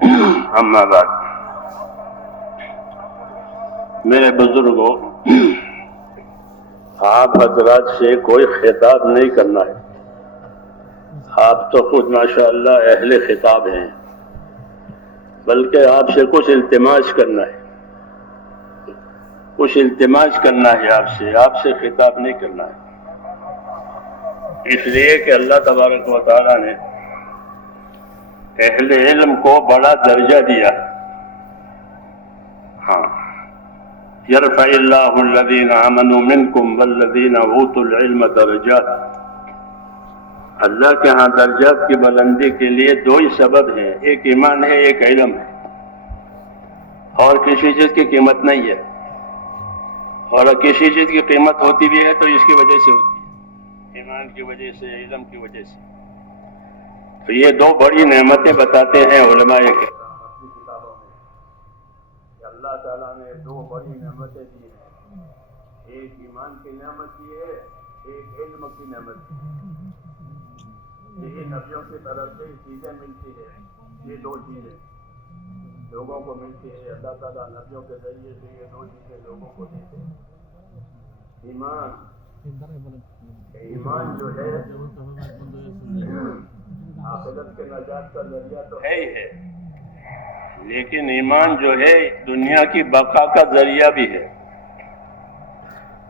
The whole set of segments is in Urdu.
اما بعد، میرے بزرگوں، آپ حضرات سے کوئی خطاب نہیں کرنا ہے، آپ تو خود ماشاءاللہ اہل خطاب ہیں، بلکہ آپ سے کچھ التماس کرنا ہے، کچھ التماس کرنا ہے آپ سے خطاب نہیں کرنا ہے، اس لیے کہ اللہ تبارک و تعالیٰ نے اہل علم کو بڑا درجہ دیا۔ ہاں، یرفع اللہ الذین آمنوا منکم والذین اوتوا العلم درجات، اللہ کے ہاں درجات کی بلندی کے لیے دو ہی سبب ہیں، ایک ایمان ہے، ایک علم ہے، اور کسی چیز کی قیمت نہیں ہے، اور کسی چیز کی قیمت ہوتی بھی ہے تو اس کی وجہ سے ہوتی ہے، ایمان کی وجہ سے، علم کی وجہ سے۔ تو یہ دو بڑی نعمتیں بتاتے ہیں علماء کرام اپنی کتابوں میں کہ اللہ تعالیٰ نے دو بڑی نعمتیں دی ہیں، ایک ایمان کی نعمت دی ہے، ایک علم کی نعمت دی ہے۔ یہی نبیوں کی طرف سے چیزیں ملتی ہیں، یہ دو چیزیں لوگوں کو ملتی ہے، اللہ تعالیٰ نبیوں کے ذریعے سے یہ دو چیزیں لوگوں کو دیتے ہیں۔ ایمان جو ہے آخرت کے نجات کا ذریعہ تو ہے ہی ہے، لیکن ایمان جو ہے دنیا کی بقا کا ذریعہ بھی ہے،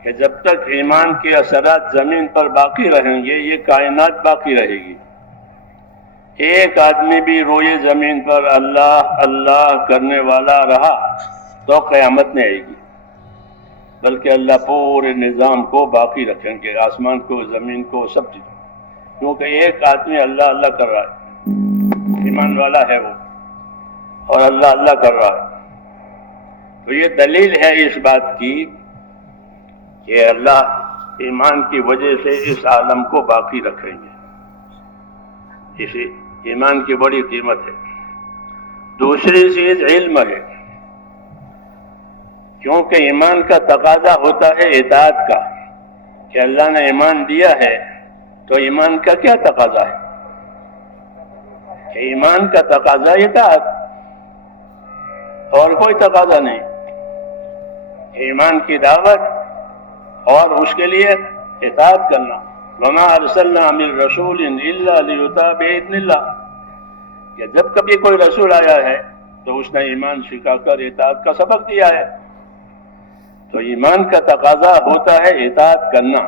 کہ جب تک ایمان کے اثرات زمین پر باقی رہیں گے یہ کائنات باقی رہے گی۔ ایک آدمی بھی روئے زمین پر اللہ اللہ کرنے والا رہا تو قیامت نہیں آئے گی، بلکہ اللہ پورے نظام کو باقی رکھیں گے، آسمان کو، زمین کو، سب چیزوں، کیونکہ ایک آدمی اللہ اللہ کر رہا ہے، ایمان والا ہے وہ، اور اللہ اللہ کر رہا ہے۔ تو یہ دلیل ہے اس بات کی کہ اللہ ایمان کی وجہ سے اس عالم کو باقی رکھیں گے، اسی ایمان کی بڑی قیمت ہے۔ دوسری چیز علم ہے، کیونکہ ایمان کا تقاضا ہوتا ہے اطاعت کا، کہ اللہ نے ایمان دیا ہے تو ایمان کا کیا تقاضا ہے؟ کہ ایمان کا تقاضا اطاعت، اور کوئی تقاضا نہیں، ایمان کی دعوت اور اس کے لیے اطاعت کرنا۔ وما ارسلنا من رسول الا لیطاع باذن اللہ، کہ جب کبھی کوئی رسول آیا ہے تو اس نے ایمان سکھا کر اطاعت کا سبق دیا ہے، تو ایمان کا تقاضا ہوتا ہے اطاعت کرنا۔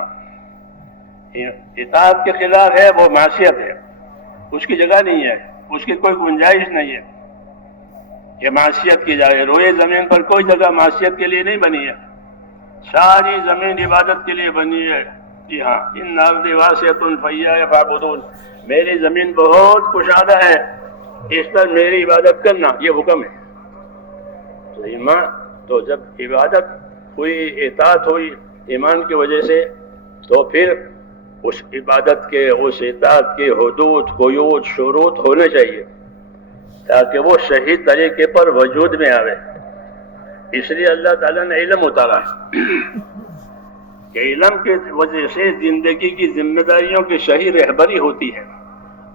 اطاعت کے خلاف ہے وہ معصیت ہے، اس کی جگہ نہیں ہے، اس کی کوئی گنجائش نہیں ہے کہ معصیت کی جائے۔ روئے زمین پر کوئی جگہ معصیت کے لیے نہیں بنی ہے، ساری زمین عبادت کے لیے بنی ہے۔ جی ہاں، ان ارض واسعۃ فإیایا فاعبدون، میری زمین بہت کشادہ ہے، اس پر میری عبادت کرنا، یہ حکم ہے۔ تو ایمان، تو جب عبادت ہوئی، اطاعت ہوئی ایمان کی وجہ سے، تو پھر اس عبادت کے، اس اطاعت کے حدود، قیود، شروط ہونے چاہیے تاکہ وہ صحیح طریقے پر وجود میں آوے۔ اس لیے اللہ تعالیٰ نے علم اتارا ہے کہ علم کی وجہ سے زندگی کی ذمہ داریوں کی صحیح رہبری ہوتی ہے۔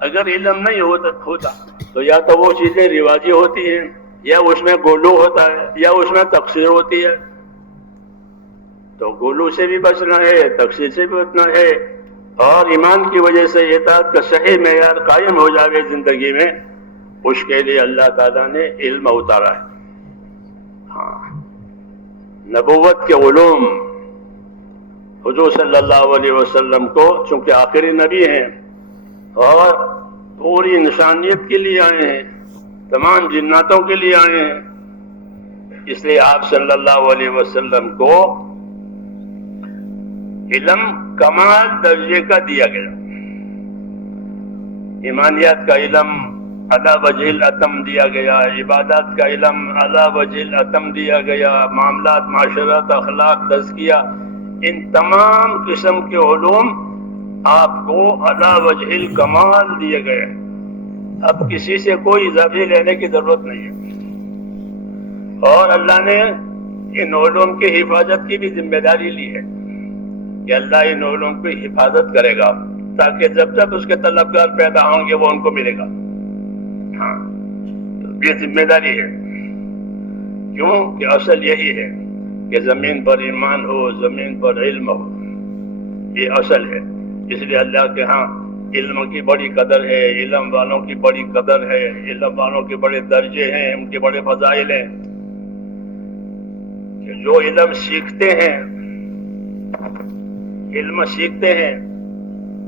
اگر علم نہیں ہوتا تو یا تو وہ چیزیں رواجی ہوتی ہیں، یا اس میں غلو ہوتا ہے، یا اس میں تقصیر ہوتی ہے۔ تو غلو سے بھی بچنا ہے، تقصیر سے بھی بچنا ہے، اور ایمان کی وجہ سے اطاعت کا صحیح معیار قائم ہو جائے زندگی میں، اس کے لیے اللہ تعالیٰ نے علم اتارا ہے۔ ہاں، نبوت کے علوم حضور صلی اللہ علیہ وسلم کو، چونکہ آخری نبی ہیں اور پوری انسانیت کے لیے آئے ہیں، تمام جناتوں کے لیے آئے ہیں، اس لیے آپ صلی اللہ علیہ وسلم کو علم کمال درجے کا دیا گیا۔ ایمانیات کا علم علی وجہ الاتم دیا گیا، عبادات کا علم علی وجہ الاتم دیا گیا، معاملات، معاشرت، اخلاق، تزکیہ، ان تمام قسم کے علوم آپ کو علی وجہ الکمال دیے گئے۔ اب کسی سے کوئی اضافی لینے کی ضرورت نہیں ہے، اور اللہ نے ان علوم کی حفاظت کی بھی ذمہ داری لی ہے کہ اللہ ان علوم کی حفاظت کرے گا، تاکہ جب تک اس کے طلبگار پیدا ہوں گے وہ ان کو ملے گا۔ ہاں، تو یہ ذمہ داری ہے. کیوں کہ اصل یہی ہے کہ زمین پر ایمان ہو، زمین پر علم ہو، یہ اصل ہے. اس لیے اللہ کے ہاں علم کی بڑی قدر ہے، علم والوں کی بڑی قدر ہے، علم والوں کے بڑے درجے ہیں، ان کے بڑے فضائل ہیں. کہ جو علم سیکھتے ہیں، علم سیکھتے ہیں،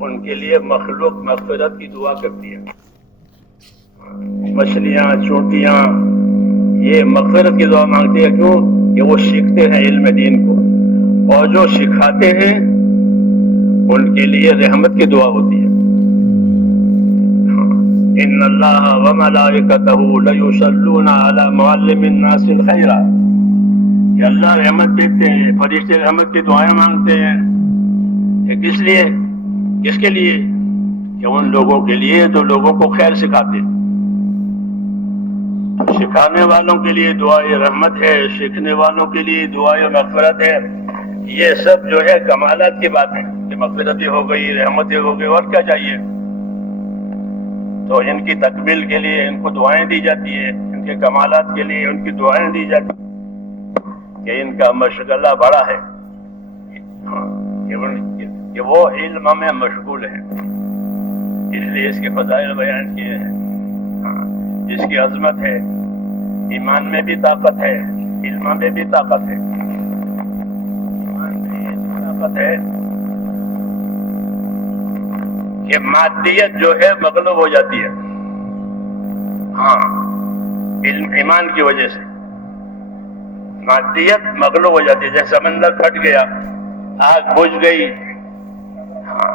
ان کے لیے مخلوق مغفرت کی دعا کرتی ہے. مچھلیاں، چونٹیاں، یہ مغفرت کی دعا مانگتی ہے. کیوں کہ وہ سیکھتے ہیں علم دین کو، اور جو سکھاتے ہیں ان کے لیے رحمت کی دعا ہوتی ہے. ان اللہ وملائکتہ لیصلون علی معلم الناس الخیر. کہ اللہ رحمت دیتے ہیں، فرشتے رحمت کی دعائیں مانگتے ہیں. کہ کس لیے؟ کس کے لیے؟ کہ ان لوگوں کے لیے جو لوگوں کو خیر سکھاتے ہیں. سکھانے والوں کے لیے دعائے رحمت ہے، سیکھنے والوں کے لیے دعائے مغفرت ہے. یہ سب جو ہے کمالات کی بات ہے کہ مغفرتیں ہو گئی، رحمتیں ہو گئی، اور کیا چاہیے. تو ان کی تکمیل کے لیے ان کو دعائیں دی جاتی ہیں، ان کے کمالات کے لیے ان کی دعائیں دی جاتی ہیں کہ ان کا مشغلہ بڑا ہے، کہ وہ علم میں مشغول ہے. اس لیے اس کے فضائل بیان کیے ہیں. اس کی عظمت ہے، ایمان میں بھی طاقت ہے، علم میں بھی طاقت ہے. ایمان میں یہ طاقت ہے کہ مادیت جو ہے مغلوب ہو جاتی ہے. ہاں، ایمان کی وجہ سے مادیت مغلوب ہو جاتی ہے. جیسے سمندر پھٹ گیا، آگ بجھ گئی. ہاں،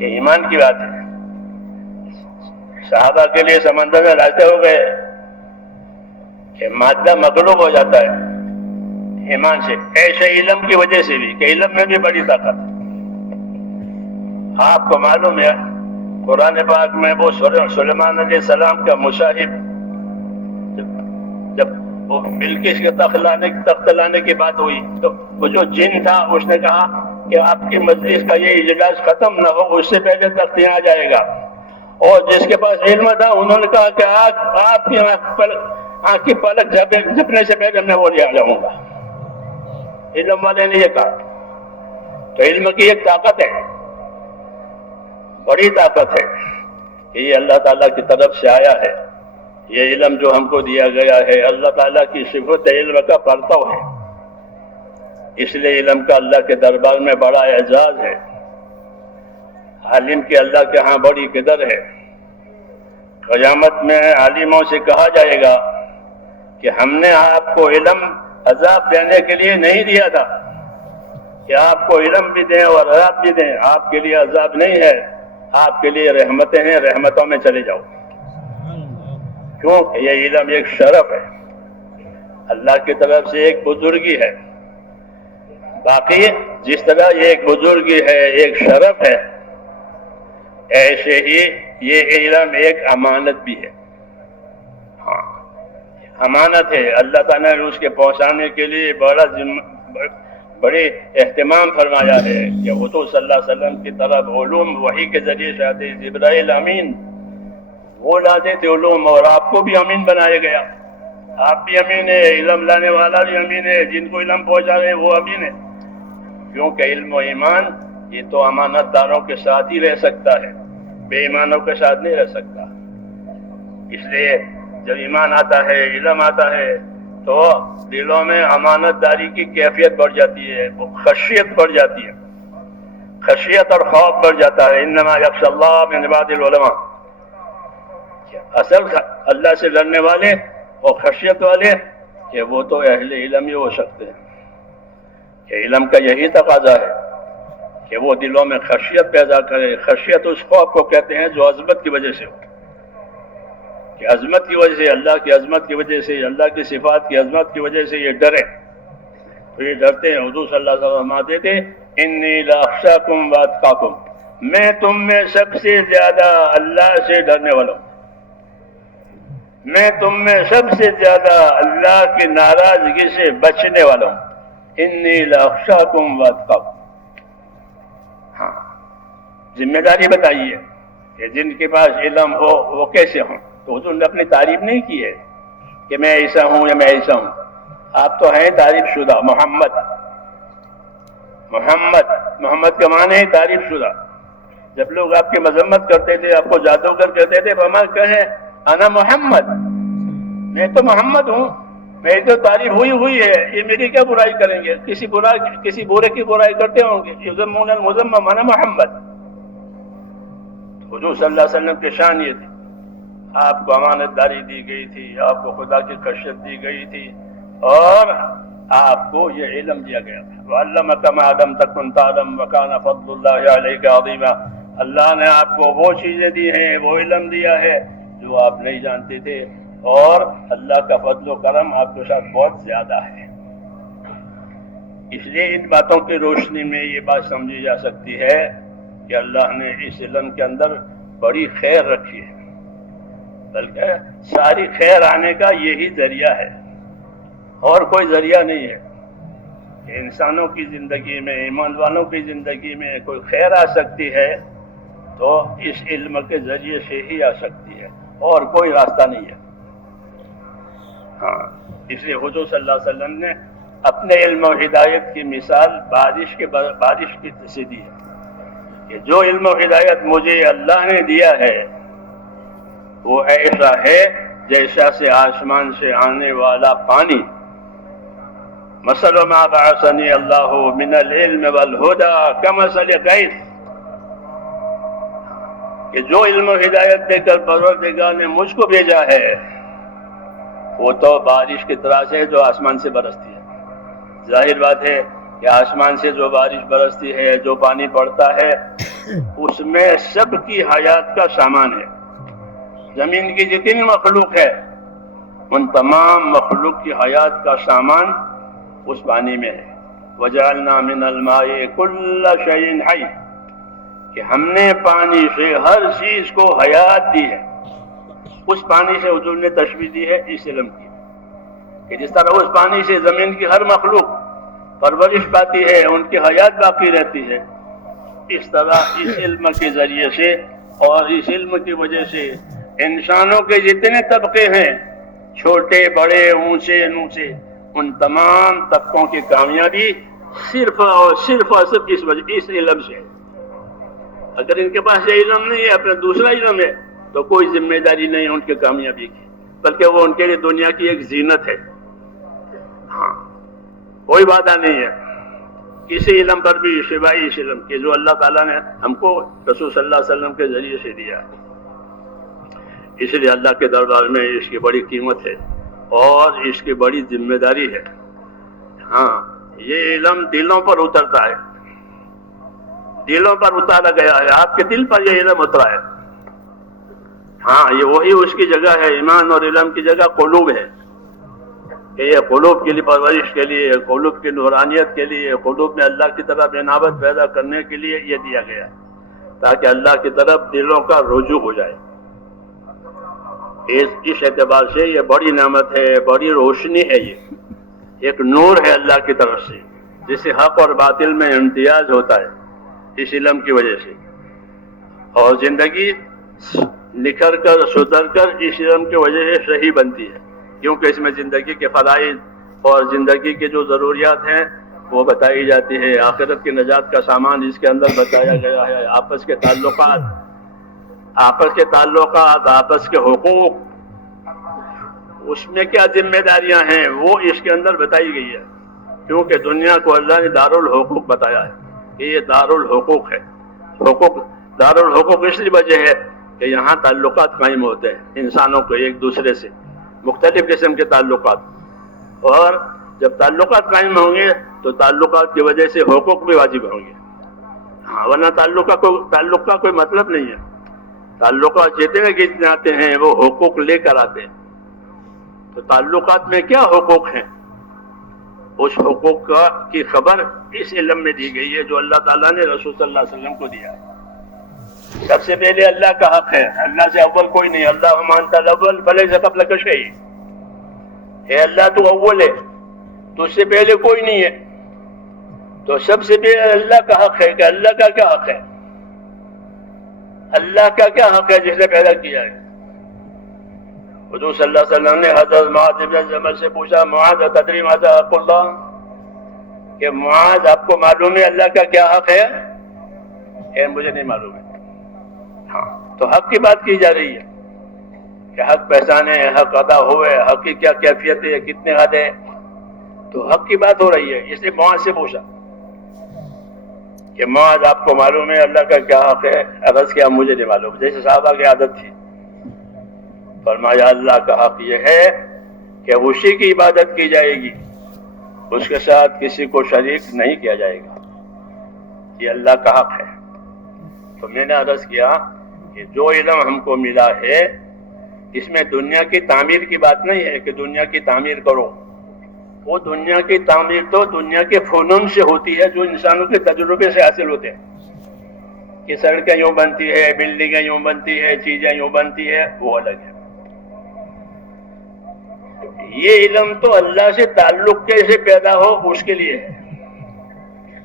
یہ ایمان کی بات ہے. صحابہ کے لیے سمندر میں راستے ہو گئے کہ مادہ مغلوب ہو جاتا ہے ایمان سے. ایسے علم کی وجہ سے بھی، کہ علم میں بھی بڑی طاقت ہے. آپ کو معلوم ہے قرآن پاک میں وہ سلیمان علیہ السلام کا مصاحب جب وہ بلقیس کے تخت لانے کی بات ہوئی تو وہ جو جن تھا اس نے کہا کہ آپ کی مجلس کا یہ اجلاس ختم نہ ہو اس سے پہلے تخت یہاں جائے گا. اور جس کے پاس علم تھا انہوں نے کہا کہ آپ کی آنکھ کی پلک جھپنے سے پہلے میں وہ لے آ جاؤں گا. علم والے نے یہ کہا. تو علم کی ایک طاقت ہے، بڑی طاقت ہے کہ یہ اللہ تعالیٰ کی طرف سے آیا ہے. یہ علم جو ہم کو دیا گیا ہے اللہ تعالیٰ کی صفت علم کا پرتو ہے. اس لیے علم کا اللہ کے دربار میں بڑا اعزاز ہے. عالم کی اللہ کے ہاں بڑی قدر ہے. قیامت میں عالموں سے کہا جائے گا کہ ہم نے آپ کو علم عذاب دینے کے لیے نہیں دیا تھا کہ آپ کو علم بھی دیں اور عذاب بھی دیں. آپ کے لیے عذاب نہیں ہے، آپ کے لیے رحمتیں ہیں، رحمتوں میں چلے جاؤ. کیونکہ یہ علم ایک شرف ہے، اللہ کی طرف سے ایک بزرگی ہے. باقی جس طرح یہ ایک بزرگی ہے، ایک شرف ہے، ایسے ہی یہ علم ایک امانت بھی ہے. ہاں، امانت ہے. اللہ تعالیٰ نے اس کے پہنچانے کے لیے بڑے اہتمام فرمایا ہے کہ حضور صلی اللہ علیہ وسلم کی طرف علوم وحی کے ذریعے سے آتے. جبرائیل امین وہ لاتے تھے علوم، اور آپ کو بھی امین بنایا گیا. آپ بھی امین ہے، علم لانے والا بھی امین ہے، جن کو علم پہنچا رہے ہیں وہ امین ہے. کیونکہ علم و ایمان یہ تو امانت داروں کے ساتھ ہی رہ سکتا ہے، بے ایمانوں کے ساتھ نہیں رہ سکتا. اس لیے جب ایمان آتا ہے، علم آتا ہے، تو دلوں میں امانت داری کی کیفیت بڑھ جاتی ہے، خشیت بڑھ جاتی ہے، خشیت اور خوف بڑھ جاتا ہے. انما یخشی اللہ من عباد العلماء. اصل اللہ سے ڈرنے والے اور خشیت والے کہ وہ تو اہل علم ہی ہو سکتے ہیں. کہ علم کا یہی تقاضا ہے کہ وہ دلوں میں خشیت پیدا کرے. خشیت اس خوف کو کہتے ہیں جو عظمت کی وجہ سے ہو، کہ عظمت کی وجہ سے، اللہ کی عظمت کی وجہ سے، اللہ کی صفات کی عظمت کی وجہ سے یہ ڈرے. تو یہ ڈرتے ہیں. حضور صلی اللہ علیہ وسلم فرماتے تھے انی لاخشاکم واتقاکم، میں تم میں سب سے زیادہ اللہ سے ڈرنے والا ہوں. میں تم میں سب سے زیادہ اللہ کی ناراضگی سے بچنے والا ہوں. انی لاخشاکم واتقاکم. ہاں، ذمہ داری بتائیے کہ جن کے پاس علم ہو وہ کیسے ہوں. تو حضور نے اپنی تعریف نہیں کی ہے کہ میں ایسا ہوں یا میں ایسا ہوں. آپ تو ہیں تعریف شدہ. محمد کا معنی ہے تعریف شدہ. جب لوگ آپ کی مذمت کرتے تھے، آپ کو جادوگر کہتے تھے، فما کہیں انا محمد، میں تو محمد ہوں، میری تو تعریف ہوئی ہے، یہ میری کیا برائی کریں گے؟ کسی برے کی برائی کرتے ہوں گے. یذمون المذمم انا محمد. حضور صلی اللہ علیہ وسلم کی شان یہ تھی، آپ کو امانت داری دی گئی تھی، آپ کو خدا کی خشیت دی گئی تھی، اور آپ کو یہ علم دیا گیا تھا. وَعَلَّمَكَ مَا لَمْ تَكُنْ تَعْلَمْ وَكَانَ فَضْلُ اللَّهِ عَلَيْكَ عَظِيمًا. اللہ نے آپ کو وہ چیزیں دی ہیں، وہ علم دیا ہے جو آپ نہیں جانتے تھے، اور اللہ کا فضل و کرم آپ کے ساتھ بہت زیادہ ہے. اس لیے ان باتوں کی روشنی میں یہ بات سمجھی جا سکتی ہے کہ اللہ نے اس علم کے اندر بڑی خیر رکھی ہے، بلکہ ساری خیر آنے کا یہی ذریعہ ہے، اور کوئی ذریعہ نہیں ہے. کہ انسانوں کی زندگی میں، ایمان والوں کی زندگی میں کوئی خیر آ سکتی ہے تو اس علم کے ذریعے سے ہی آ سکتی ہے، اور کوئی راستہ نہیں ہے. ہاں، اس لیے حضور صلی اللہ علیہ وسلم نے اپنے علم و ہدایت کی مثال بارش کی سے دی ہے کہ جو علم و ہدایت مجھے اللہ نے دیا ہے وہ ایسا ہے جیسا سے آسمان سے آنے والا پانی. مثل ما بعثنی اللہ من العلم والہدی کمثل غیث، کہ جو علم و ہدایت دے کر پروردگار نے مجھ کو بھیجا ہے وہ تو بارش کی طرح سے جو آسمان سے برستی ہے. ظاہر بات ہے کہ آسمان سے جو بارش برستی ہے، جو پانی پڑتا ہے، اس میں سب کی حیات کا سامان ہے. زمین کی جتنی مخلوق ہے ان تمام مخلوق کی حیات کا سامان اس پانی میں ہے. وَجَعَلْنَا مِنَ الْمَاءِ كُلَّ شَيْءٍ حَيٍّ، کہ ہم نے پانی سے ہر چیز کو حیات دی ہے. اس پانی سے حضور نے تشبیہ دی ہے اس علم کی، کہ جس طرح اس پانی سے زمین کی ہر مخلوق پرورش پاتی ہے، ان کی حیات باقی رہتی ہے، اس طرح اس علم کے ذریعے سے اور اس علم کی وجہ سے انسانوں کے جتنے طبقے ہیں، چھوٹے بڑے اونچے نوچے، ان تمام طبقوں کی کامیابی صرف اس علم سے. اگر ان کے پاس یہ علم نہیں ہے، اپنا دوسرا علم ہے، تو کوئی ذمہ داری نہیں ان کی کامیابی کی، بلکہ وہ ان کے لیے دنیا کی ایک زینت ہے. ہاں، کوئی وعدہ نہیں ہے کسی علم پر بھی سوائے اس علم کے جو اللہ تعالیٰ نے ہم کو رسول صلی اللہ علیہ وسلم کے ذریعے سے دیا ہے. اس لیے اللہ کے دربار میں اس کی بڑی قیمت ہے اور اس کی بڑی ذمہ داری ہے. ہاں، یہ علم دلوں پر اترتا ہے، دلوں پر اتارا گیا ہے، آپ کے دل پر یہ علم اترا ہے. ہاں، یہ وہی اس کی جگہ ہے، ایمان اور علم کی جگہ قلوب ہے، کہ یہ قلوب کے لیے پرورش کے لیے، قلوب کی نورانیت کے لیے، قلوب میں اللہ کی طرف عنابت پیدا کرنے کے لیے یہ دیا گیا، تاکہ اللہ کی طرف دلوں کا رجوع ہو جائے. اس اعتبار سے یہ بڑی نعمت ہے، بڑی روشنی ہے، یہ ایک نور ہے اللہ کی طرف سے، جس سے حق اور باطل میں امتیاز ہوتا ہے اس علم کی وجہ سے، اور زندگی نکھر کر سدھر کر اس علم کی وجہ سے صحیح بنتی ہے، کیونکہ اس میں زندگی کے فرائض اور زندگی کے جو ضروریات ہیں وہ بتائی جاتی ہے. آخرت کی نجات کا سامان اس کے اندر بتایا گیا ہے. آپس کے تعلقات، آپس کے حقوق، اس میں کیا ذمہ داریاں ہیں وہ اس کے اندر بتائی گئی ہے، کیونکہ دنیا کو اللہ نے دارالحقوق بتایا ہے کہ یہ دارالحقوق ہے. دارالحقوق اس لیے وجہ ہے کہ یہاں تعلقات قائم ہوتے ہیں انسانوں کو ایک دوسرے سے، مختلف قسم کے تعلقات، اور جب تعلقات قائم ہوں گے تو تعلقات کی وجہ سے حقوق بھی واجب ہوں گے. ہاں، ورنہ تعلق کا کوئی مطلب نہیں ہے. تعلقات جتنے آتے ہیں وہ حقوق لے کر آتے ہیں. تو تعلقات میں کیا حقوق ہیں، اس حقوق کی خبر اس علم میں دی گئی ہے جو اللہ تعالیٰ نے رسول صلی اللہ علیہ وسلم کو دیا ہے. سب سے پہلے اللہ کا حق ہے، اللہ سے اول کوئی نہیں. اللہم انت الاول فلیس قبلک شیء، اے اللہ تو اول ہے، تو اس سے پہلے کوئی نہیں ہے. تو سب سے پہلے اللہ کا حق ہے کہ اللہ کا کیا حق ہے، اللہ کا کیا حق ہے جس نے پیدا کیا ہے. حضور صلی اللہ علیہ وسلم نے حضرت معاذ بن جبل سے پوچھا، معاذ تدری ماذا حق اللہ، کہ معاذ آپ کو معلوم ہے اللہ کا کیا حق ہے؟ مجھے نہیں معلوم ہے۔ ہاں، تو حق کی بات کی جا رہی ہے کہ حق پہچانے، حق ادا ہوئے، حق کی کیا کیفیت ہے، کتنے حد ہے، تو حق کی بات ہو رہی ہے۔ اس لیے معاذ سے پوچھا کہ معاذ آپ کو معلوم ہے اللہ کا کیا حق ہے؟ عرض کیا مجھے نہیں معلوم، جیسے صحابہ کی عادت تھی۔ فرمایا اللہ کا حق یہ ہے کہ اسی کی عبادت کی جائے گی، اس کے ساتھ کسی کو شریک نہیں کیا جائے گا، یہ اللہ کا حق ہے۔ تو میں نے عرض کیا کہ جو علم ہم کو ملا ہے اس میں دنیا کی تعمیر کی بات نہیں ہے کہ دنیا کی تعمیر کرو، وہ دنیا کی تعمیر تو دنیا کے فنون سے ہوتی ہے جو انسانوں کے تجربے سے حاصل ہوتے ہیں، کہ سڑکیں یوں بنتی ہے، بلڈنگیں یوں بنتی ہے، چیزیں یوں بنتی ہے، وہ الگ ہے۔ یہ علم تو اللہ سے تعلق کیسے پیدا ہو اس کے لیے ہے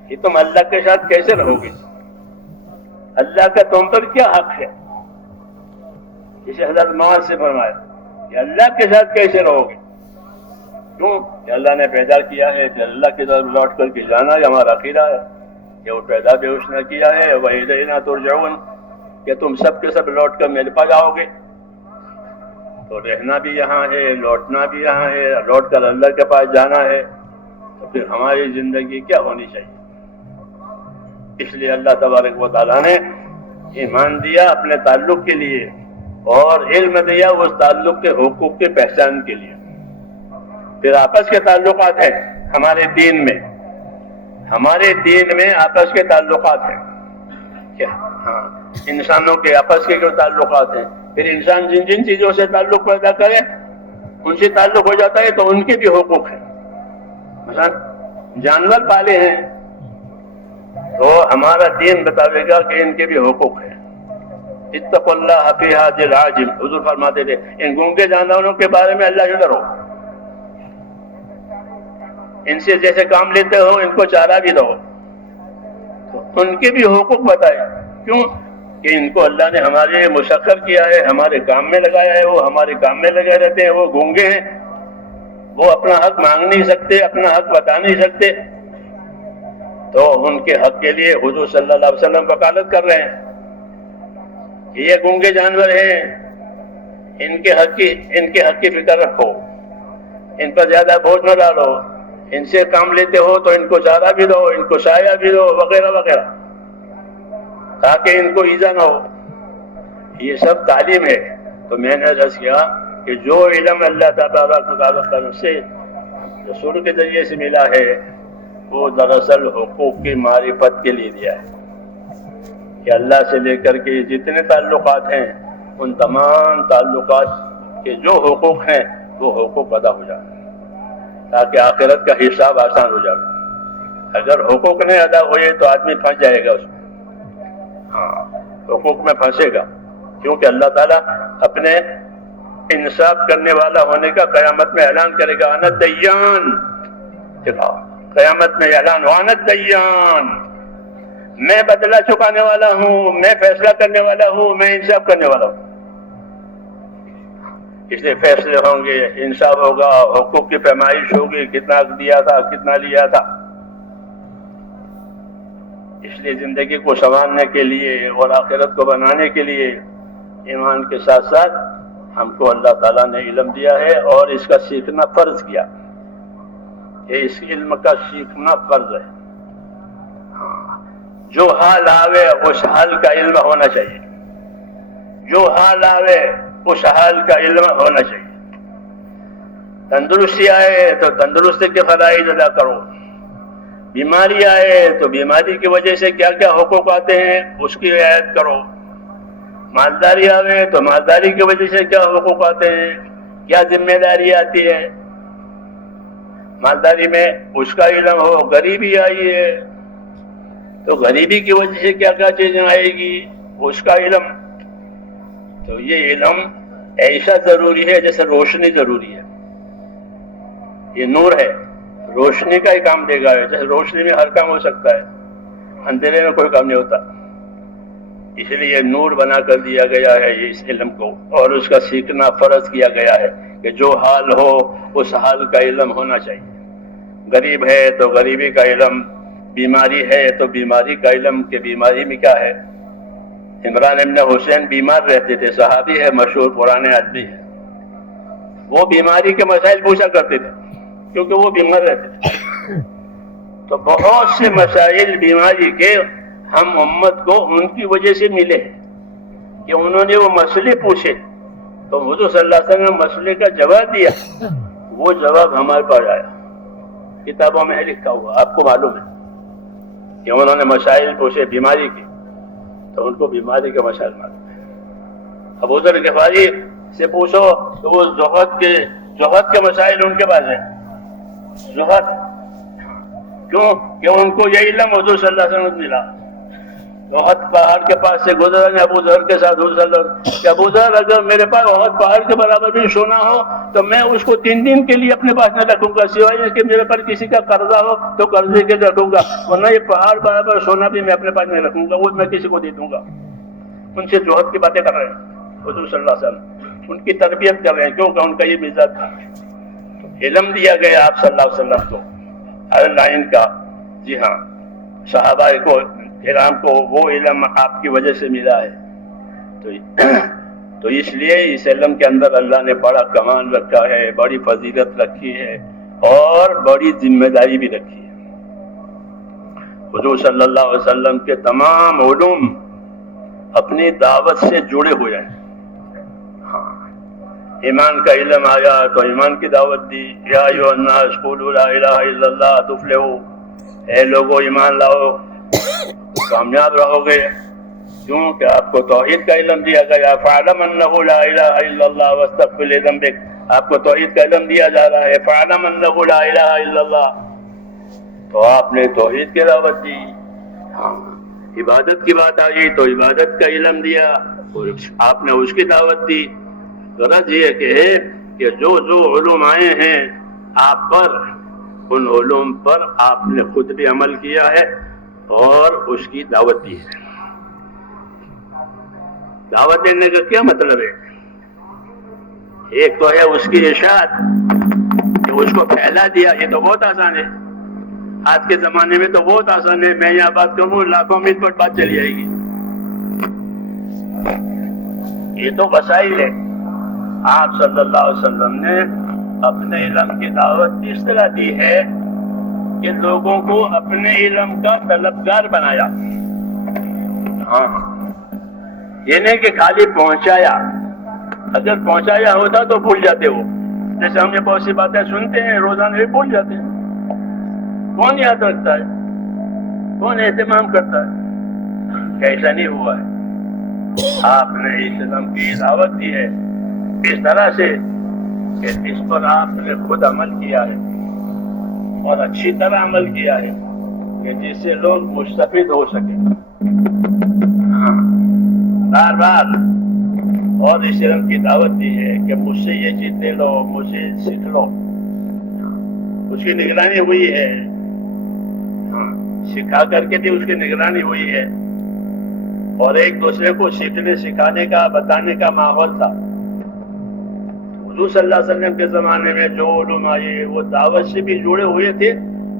کہ تم اللہ کے ساتھ کیسے رہو گے، اللہ کا تم پر کیا حق ہے۔ جسے حضرت معاذ سے فرمایا کہ اللہ کے ساتھ کیسے رہو گے، کیوں کہ اللہ نے پیدا کیا ہے کہ اللہ کی طرف لوٹ کر کے جانا یہ ہمارا عقیدہ ہے کہ وہ پیدا بھی اس نے کیا ہے، وَإِلَيْنَا تُرْجَعُونَ، کہ تم سب کے سب لوٹ کر میرے پاس آؤ گے۔ تو رہنا بھی یہاں ہے، لوٹنا بھی یہاں ہے، لوٹ کر اللہ کے پاس جانا ہے، تو پھر ہماری زندگی کیا ہونی چاہیے۔ اس لیے اللہ تبارک و تعالیٰ نے ایمان دیا اپنے تعلق کے لیے اور علم دیا اس تعلق کے حقوق کی پہچان کے لیے۔ پھر آپس کے تعلقات ہیں ہمارے دین میں آپس کے تعلقات ہیں کیا؟ ہاں، انسانوں کے آپس کے جو تعلقات ہیں، پھر انسان جن جن چیزوں سے تعلق پیدا کرے ان سے تعلق ہو جاتا ہے تو ان کے بھی حقوق ہیں۔ مثلا جانور پالے ہیں تو ہمارا دین بتاوے گا کہ ان کے بھی حقوق ہیں۔ اتقوا اللہ فی ھذہ العاجم، حضور فرماتے تھے ان گونگے جانوروں کے بارے میں اللہ سے ڈرو، ان سے جیسے کام لیتے ہو ان کو چارہ بھی دو، تو ان کے بھی حقوق بتائے۔ کیوں کہ ان کو اللہ نے ہمارے لیے مسخر کیا ہے، ہمارے کام میں لگایا ہے، وہ ہمارے کام میں لگے رہتے ہیں، وہ گونگے ہیں، وہ اپنا حق مانگ نہیں سکتے، اپنا حق بتا نہیں سکتے، تو ان کے حق کے لیے حضور صلی اللہ علیہ وسلم وکالت کر رہے ہیں کہ یہ گونگے جانور ہیں، ان کے حق کی فکر رکھو، ان پر زیادہ بوجھ نہ ڈالو، ان سے کام لیتے ہو تو ان کو چارہ بھی دو، ان کو سایہ بھی دو، وغیرہ وغیرہ، تاکہ ان کو ایذا نہ ہو۔ یہ سب تعلیم ہے۔ تو میں نے عرض کیا کہ جو علم اللہ تبارک و تعالیٰ سے رسول کے ذریعے سے ملا ہے وہ دراصل حقوق کی معرفت کے لیے دیا ہے کہ اللہ سے لے کر کے جتنے تعلقات ہیں ان تمام تعلقات کے جو حقوق ہیں وہ حقوق ادا ہو جائیں تاکہ آخرت کا حساب آسان ہو جائے۔ اگر حقوق نہیں ادا ہوئے تو آدمی پھنس جائے گا اس میں، ہاں حقوق میں پھنسے گا، کیونکہ اللہ تعالیٰ اپنے انصاف کرنے والا ہونے کا قیامت میں اعلان کرے گا، انا الدیان، قیامت میں اعلان، انا الدیان، میں بدلہ چکانے والا ہوں، میں فیصلہ کرنے والا ہوں، میں انصاف کرنے والا ہوں۔ اس لیے فیصلے ہوں گے، انصاف ہوگا، حقوق کی پیمائش ہوگی، کتنا دیا تھا، کتنا لیا تھا۔ اس لیے زندگی کو سنوارنے کے لیے اور آخرت کو بنانے کے لیے ایمان کے ساتھ ساتھ ہم کو اللہ تعالیٰ نے علم دیا ہے اور اس کا سیکھنا فرض کیا کہ اس علم کا سیکھنا فرض ہے۔ جو حال آوے اس حال کا علم ہونا چاہیے، جو حال آوے اس حال کا علم ہونا چاہیے۔ تندرستی آئے تو تندرستی کے فرائض ادا کرو، بیماری آئے تو بیماری کی وجہ سے کیا کیا حقوق آتے ہیں اس کی رعایت کرو، مالداری آئے تو مالداری کی وجہ سے کیا حقوق آتے ہیں، کیا ذمہ داری آتی ہے، مالداری میں اس کا علم ہو۔ غریبی آئی ہے تو غریبی کی وجہ سے کیا کیا چیزیں آئے گی اس کا علم۔ تو یہ علم ایسا ضروری ہے جیسے روشنی ضروری ہے، یہ نور ہے، روشنی کا ہی کام دے گا، جیسے روشنی میں ہر کام ہو سکتا ہے، اندھیرے میں کوئی کام نہیں ہوتا۔ اس لیے نور بنا کر دیا گیا ہے اس علم کو، اور اس کا سیکھنا فرض کیا گیا ہے کہ جو حال ہو اس حال کا علم ہونا چاہیے۔ غریب ہے تو غریبی کا علم، بیماری ہے تو بیماری کا علم کہ بیماری میں کیا ہے۔ عمران ابن حسین بیمار رہتے تھے، صحابی ہے، مشہور پرانے آدمی ہے، وہ بیماری کے مسائل پوچھا کرتے تھے کیونکہ وہ بیمار رہتے تھے۔ تو بہت سے مسائل بیماری کے ہم امت کو ان کی وجہ سے ملے کہ انہوں نے وہ مسئلے پوچھے تو حضور صلی اللہ علیہ وسلم نے مسئلے کا جواب دیا، وہ جواب ہمارے پاس آیا، کتابوں میں لکھا ہوا، آپ کو معلوم ہے کہ انہوں نے مسائل پوچھے بیماری کے تو ان کو بیماری کے مسائل معلوم ہے۔ ابو ذر غفاری سے پوچھو تو وہ زہد کے مسائل ان کے پاس ہیں، زہد، کیوں کہ ان کو یہ علم حضور صلی اللہ علیہ وسلم ملا۔ احد پہاڑ کے پاس سے گزرے ابو ذر کے ساتھ حضور صلی اللہ علیہ وسلم کہ ابو ذر اگر میرے پاس احد پہاڑ کے برابر بھی سونا ہو تو میں اس کو 3 دن کے لیے اپنے پاس نہ رکھوں گا، سوائے کہ میرے پر کسی کا قرضہ ہو تو قرضے کے رکھوں گا، ورنہ یہ پہاڑ برابر سونا بھی میں اپنے پاس نہیں رکھوں گا، وہ میں کسی کو دے دوں گا۔ ان سے زہد کی باتیں کر رہے ہیں حضور صلی اللہ علیہ وسلم، ان کی تربیت کر رہے ہیں کیونکہ ان کا یہ مزاج تھا۔ علم دیا گیا آپ صلی اللہ علیہ وسلم کو ہر لائن کا، جی ہاں، صحابہ کو کرام کو وہ علم آپ کی وجہ سے ملا ہے، تو اس لیے اس علم کے اندر اللہ نے بڑا کمال رکھا ہے، بڑی فضیلت رکھی ہے اور بڑی ذمہ داری بھی رکھی ہے۔ حضور صلی اللہ علیہ وسلم کے تمام علوم اپنی دعوت سے جڑے ہوئے ہیں۔ ہاں، ایمان کا علم آیا تو ایمان کی دعوت دی، یا ایھا الناس قولوا لا الہ الا اللہ تفلحوا، اے لوگو ایمان لاؤ کامیاب رہو گے، کیوں کہ آپ کو توحید کا علم دیا گیا، فاعلم انہ لا الہ الا اللہ واستغفر لذنبک، آپ کو توحید کا علم دیا جا رہا ہے، فاعلم انہ لا الہ الا اللہ، تو آپ نے توحید کی دعوت دی۔ ہاں، عبادت کی بات آئی تو عبادت کا علم دیا اور آپ نے اس کی دعوت دی۔ غرض یہ کہ جو علوم آئے ہیں آپ پر، ان علوم پر آپ نے خود بھی عمل کیا ہے اور اس کی دعوت دی ہے۔ دعوت دینے کا کیا مطلب ہے؟ ایک تو ہے اس کی اشاعت، کہ اس کو پھیلا دیا، یہ تو بہت آسان ہے، آج کے زمانے میں تو بہت آسان ہے، میں یہاں بات کروں لاکھوں میل پر بات چلی جائے گی، یہ تو وسائل ہے۔ آپ صلی اللہ علیہ وسلم نے اپنے علم کی دعوت اس طرح دی ہے کہ لوگوں کو اپنے علم کا طلبگار بنایا۔ ہاں، یہ نہیں کہ خالی پہنچایا، اگر پہنچایا ہوتا تو بھول جاتے وہ، جیسے ہم نے بہت سی باتیں سنتے ہیں روزانہ بھی بھول جاتے ہیں، کون یاد رکھتا ہے، کون اہتمام کرتا ہے؟ ایسا نہیں ہوا ہے، آپ نے اس علم کی دعوت دی ہے اس طرح سے کہ اس پر آپ نے خود عمل کیا ہے اور اچھی طرح عمل کیا ہے کہ جس سے لوگ مستفید ہو سکیں۔ ہاں، بار بار اور اس علم کی دعوت دی ہے کہ مجھ سے یہ چیز لے لو، مجھ سے سیکھ لو، اس کی نگرانی ہوئی ہے، ہاں، سکھا کر کے بھی اس کی نگرانی ہوئی ہے، اور ایک دوسرے کو سیکھنے سکھانے کا بتانے کا ماحول تھا۔ حضور صلی اللہ علیہ وسلم کے زمانے میں جو علوم آئے وہ دعوت سے بھی جڑے ہوئے تھے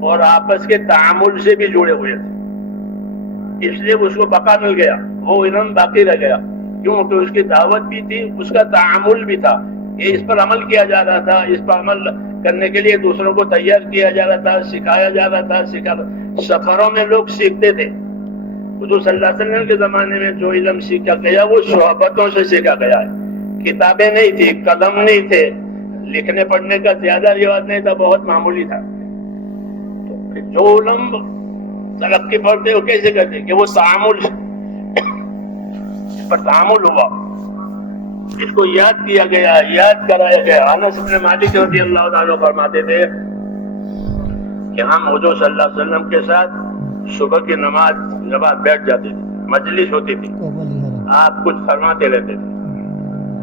اور آپس کے تعامل سے بھی جڑے ہوئے تھے، اس لیے اس کو بقا مل گیا، وہ علم باقی رہ گیا، کیونکہ اس کی دعوت بھی تھی، اس کا تعامل بھی تھا، یہ اس پر عمل کیا جا رہا تھا، اس پر عمل کرنے کے لیے دوسروں کو تیار کیا جا رہا تھا، سکھایا جا رہا تھا، سفروں میں لوگ سیکھتے تھے۔ حضور صلی اللہ علیہ وسلم کے زمانے میں جو علم سیکھا گیا وہ صحبتوں سے سیکھا گیا ہے، کتابیں نہیں تھی، قلم نہیں تھے، لکھنے پڑھنے کا زیادہ رواج نہیں تھا، بہت معمولی تھا۔ تو جو علم ترقی پڑھتے وہ کیسے کرتے کہ وہ تعامل، اس پر تعامل ہوا، اس کو یاد کیا گیا، یاد کرایا گیا۔ انس بن مالک رضی اللہ تعالیٰ فرماتے تھے کہ ہم حضور صلی اللہ علیہ وسلم کے ساتھ صبح کی نماز کے بعد بیٹھ جاتے تھے، مجلس ہوتی تھی، آپ کچھ فرماتے رہتے تھے،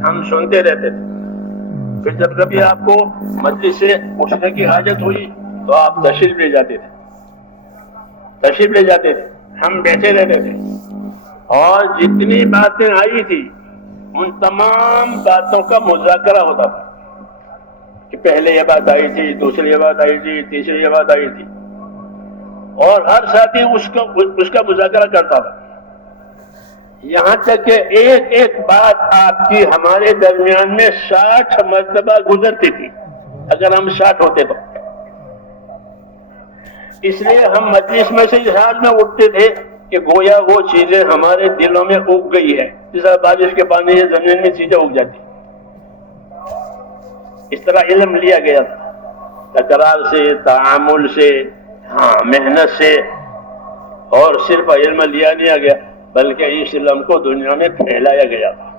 ہم سنتے رہتے تھے، پھر جب کبھی آپ کو مجلس سے اٹھنے کی حاجت ہوئی تو آپ تشریف لے جاتے تھے، ہم بیٹھے رہتے تھے اور جتنی باتیں آئی تھی ان تمام باتوں کا مذاکرہ ہوتا تھا کہ پہلے یہ بات آئی تھی، دوسری یہ بات آئی تھی، تیسری یہ بات آئی تھی، اور ہر ساتھی اس کا مذاکرہ کرتا تھا، یہاں تک کہ ایک ایک بات آپ کی ہمارے درمیان میں 60 مرتبہ گزرتی تھی اگر ہم 60 ہوتے تو۔ اس لیے ہم مجلس میں سے اس حال میں اٹھتے تھے کہ گویا وہ چیزیں ہمارے دلوں میں اگ گئی ہے، جس طرح بارش کے پانی سے زمین میں چیزیں اگ جاتی، اس طرح علم لیا گیا تھا، تکرار سے، تعامل سے، محنت سے، اور صرف علم لیا نہیں گیا بلکہ اس علم کو دنیا میں پھیلایا گیا تھا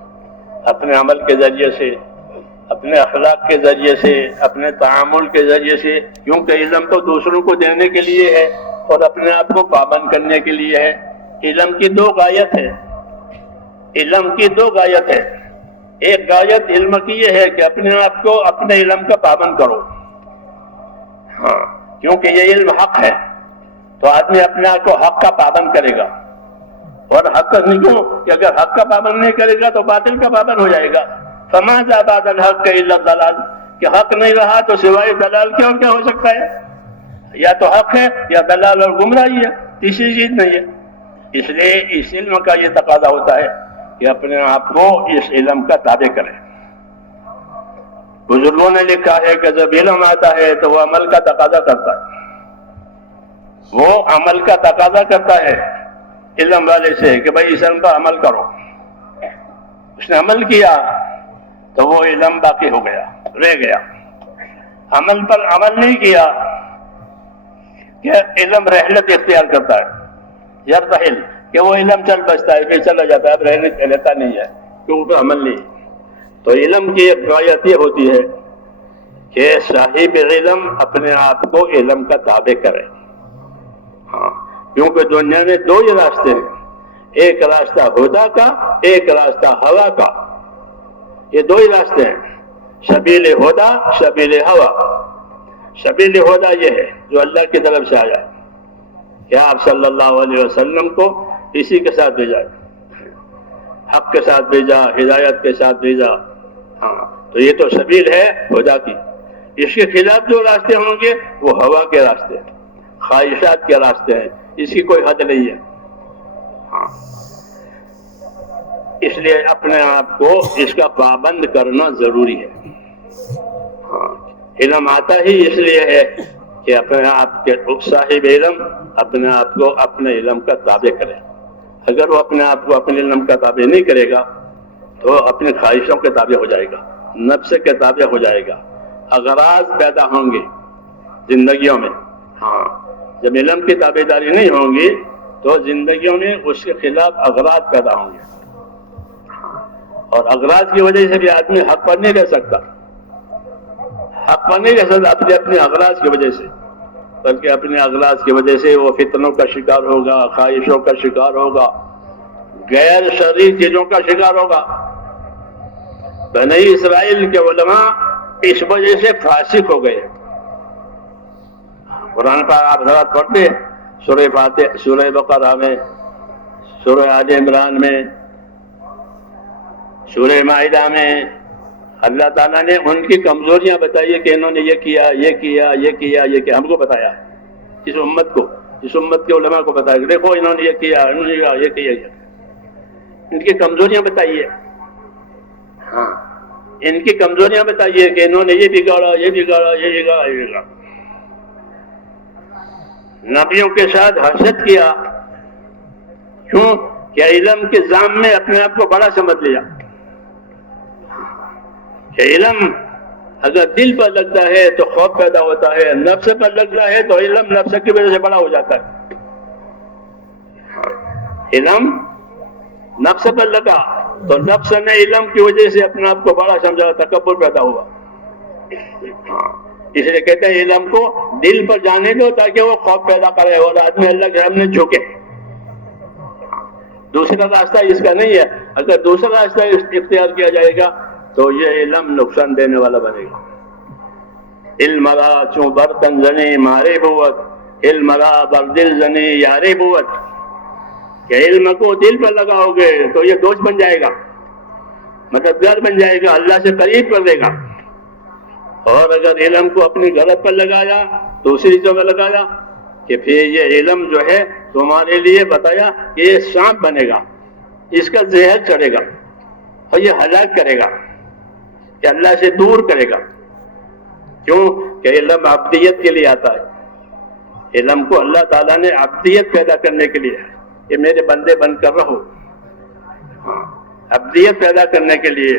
اپنے عمل کے ذریعے سے، اپنے اخلاق کے ذریعے سے، اپنے تعامل کے ذریعے سے، کیونکہ علم تو دوسروں کو دینے کے لیے ہے اور اپنے آپ کو پابند کرنے کے لیے ہے۔ علم کی دو غایت ہے، علم کی دو غایت ہے، ایک غایت علم کی یہ ہے کہ اپنے آپ کو اپنے علم کا پابند کرو، کیونکہ یہ علم حق ہے تو آدمی اپنے آپ کو حق کا پابند کرے گا، اور حق کا نہیں کیوں کہ اگر حق کا پابند نہیں کرے گا تو باطل کا پابند ہو جائے گا۔ فماذا بعد الحق الا الضلال، کہ حق نہیں رہا تو سوائے دلال کیا اور کیا ہو سکتا ہے؟ یا تو حق ہے یا دلال اور گمراہی ہے، تیسری چیز نہیں ہے۔ اس لیے اس علم کا یہ تقاضا ہوتا ہے کہ اپنے آپ کو اس علم کا تابع کریں۔ بزرگوں نے لکھا ہے کہ جب علم آتا ہے تو وہ عمل کا تقاضا کرتا ہے، وہ عمل کا تقاضا کرتا ہے علم والے سے کہ بھائی اس علم پر عمل کرو۔ اس نے عمل کیا تو وہ علم باقی ہو گیا، رہ گیا۔ عمل پر عمل نہیں کیا کہ علم رحلت اختیار کرتا ہے، یرتحل، کہ وہ علم چل بستا ہے، پھر چلا جاتا ہے، اب رہتا نہیں ہے کیونکہ عمل نہیں۔ تو علم کی ایک غایت یہ ہوتی ہے کہ صاحب علم اپنے آپ کو علم کا تابع کرے، کیونکہ دنیا میں دو ہی راستے ہیں، ایک راستہ ہدا کا، ایک راستہ ہوا کا، یہ دو ہی راستے ہیں، سبیل ہدا، سبیل ہوا۔ سبیل ہدا یہ ہے جو اللہ کی طرف سے آیا ہے کہ آپ صلی اللہ علیہ وسلم کو اسی کے ساتھ بھیجا، حق کے ساتھ بھیجا، ہدایت کے ساتھ بھیجا، تو یہ تو سبیل ہے ہدا کی۔ اس کے خلاف جو راستے ہوں گے وہ ہوا کے راستے ہیں، خواہشات کے راستے ہیں، اس کی کوئی حد نہیں ہے۔ اس لیے اپنے آپ کو اس کا پابند کرنا ضروری ہے۔ علم آتا ہی اس لیے ہے کہ اپنے آپ کے صاحب علم اپنے آپ کو اپنے علم کا تابع کرے۔ اگر وہ اپنے آپ کو اپنے علم کا تابع نہیں کرے گا تو اپنی خواہشوں کے تابع ہو جائے گا، نفس کے تابع ہو جائے گا، اغراض پیدا ہوں گے زندگیوں میں۔ جب علم کی تابع داری نہیں ہوں گی تو زندگیوں میں اس کے خلاف اغراض پیدا ہوں گے، اور اغراض کی وجہ سے بھی آدمی حق پر نہیں رہ سکتا، حق پر نہیں رہ سکتا اپنے اغراض کی وجہ سے، بلکہ اپنے اغراض کی وجہ سے وہ فتنوں کا شکار ہوگا، خواہشوں کا شکار ہوگا، غیر شرعی چیزوں کا شکار ہوگا۔ بنی اسرائیل کے علماء اس وجہ سے فاسق ہو گئے۔ قرآن پر آپ حضرات پڑھتے ہیں، سورہ فاتحہ، سورہ بقرہ میں، سورہ آل عمران میں، سورہ مائدہ میں، اللہ تعالیٰ نے ان کی کمزوریاں بتائی کہ انہوں نے یہ کیا، یہ کیا، یہ کیا، یہ کیا، ہم کو بتایا، اس امت کو، اس امت کے علماء کو بتایا کہ دیکھو انہوں نے یہ کیا، انہوں نے یہ کیا، ان کی کمزوریاں بتائیے، ان کی کمزوریاں بتائیے کہ انہوں نے یہ بگاڑا، یہ بگاڑا، یہ بگاڑا، یہ بگاڑا۔ نبیوں کے ساتھ حسد کیا، کیوں کہ علم کے ذام میں اپنے آپ کو بڑا سمجھ لیا کہ علم اگر دل پر لگتا ہے تو خوف پیدا ہوتا ہے، نفس پر لگتا ہے تو علم نفس کی وجہ سے بڑا ہو جاتا ہے۔ علم نفس پر لگا تو نفس نے علم کی وجہ سے اپنے آپ کو بڑا سمجھا، تکبر پیدا ہوا۔ اس لیے کہتے ہیں علم کو دل پر جانے دو تاکہ وہ خوف پیدا کرے اور آدمی اللہ کے سامنے جھکے۔ دوسرا راستہ اس کا نہیں ہے، اگر دوسرا راستہ اختیار کیا جائے گا تو یہ علم نقصان دینے والا بنے گا۔ علم را چون برتن زنی مارے بوت، علم را بر دل زنی یارے بوت۔ کہ علم کو دل پر لگاؤ گے تو یہ دوست بن جائے گا، مددگار بن جائے گا، اللہ سے قریب کر دے گا. اور اگر علم کو اپنی غرض پر لگایا، دوسری چیزوں میں لگایا، کہ پھر یہ علم جو ہے تمہارے لیے بتایا کہ یہ سانپ بنے گا، اس کا زہر چڑھے گا اور یہ ہلاک کرے گا، کہ اللہ سے دور کرے گا. کیوں کہ علم عبدیت کے لیے آتا ہے. علم کو اللہ تعالیٰ نے عبدیت پیدا کرنے کے لیے ہے کہ میرے بندے بن کر رہو. عبدیت پیدا کرنے کے لیے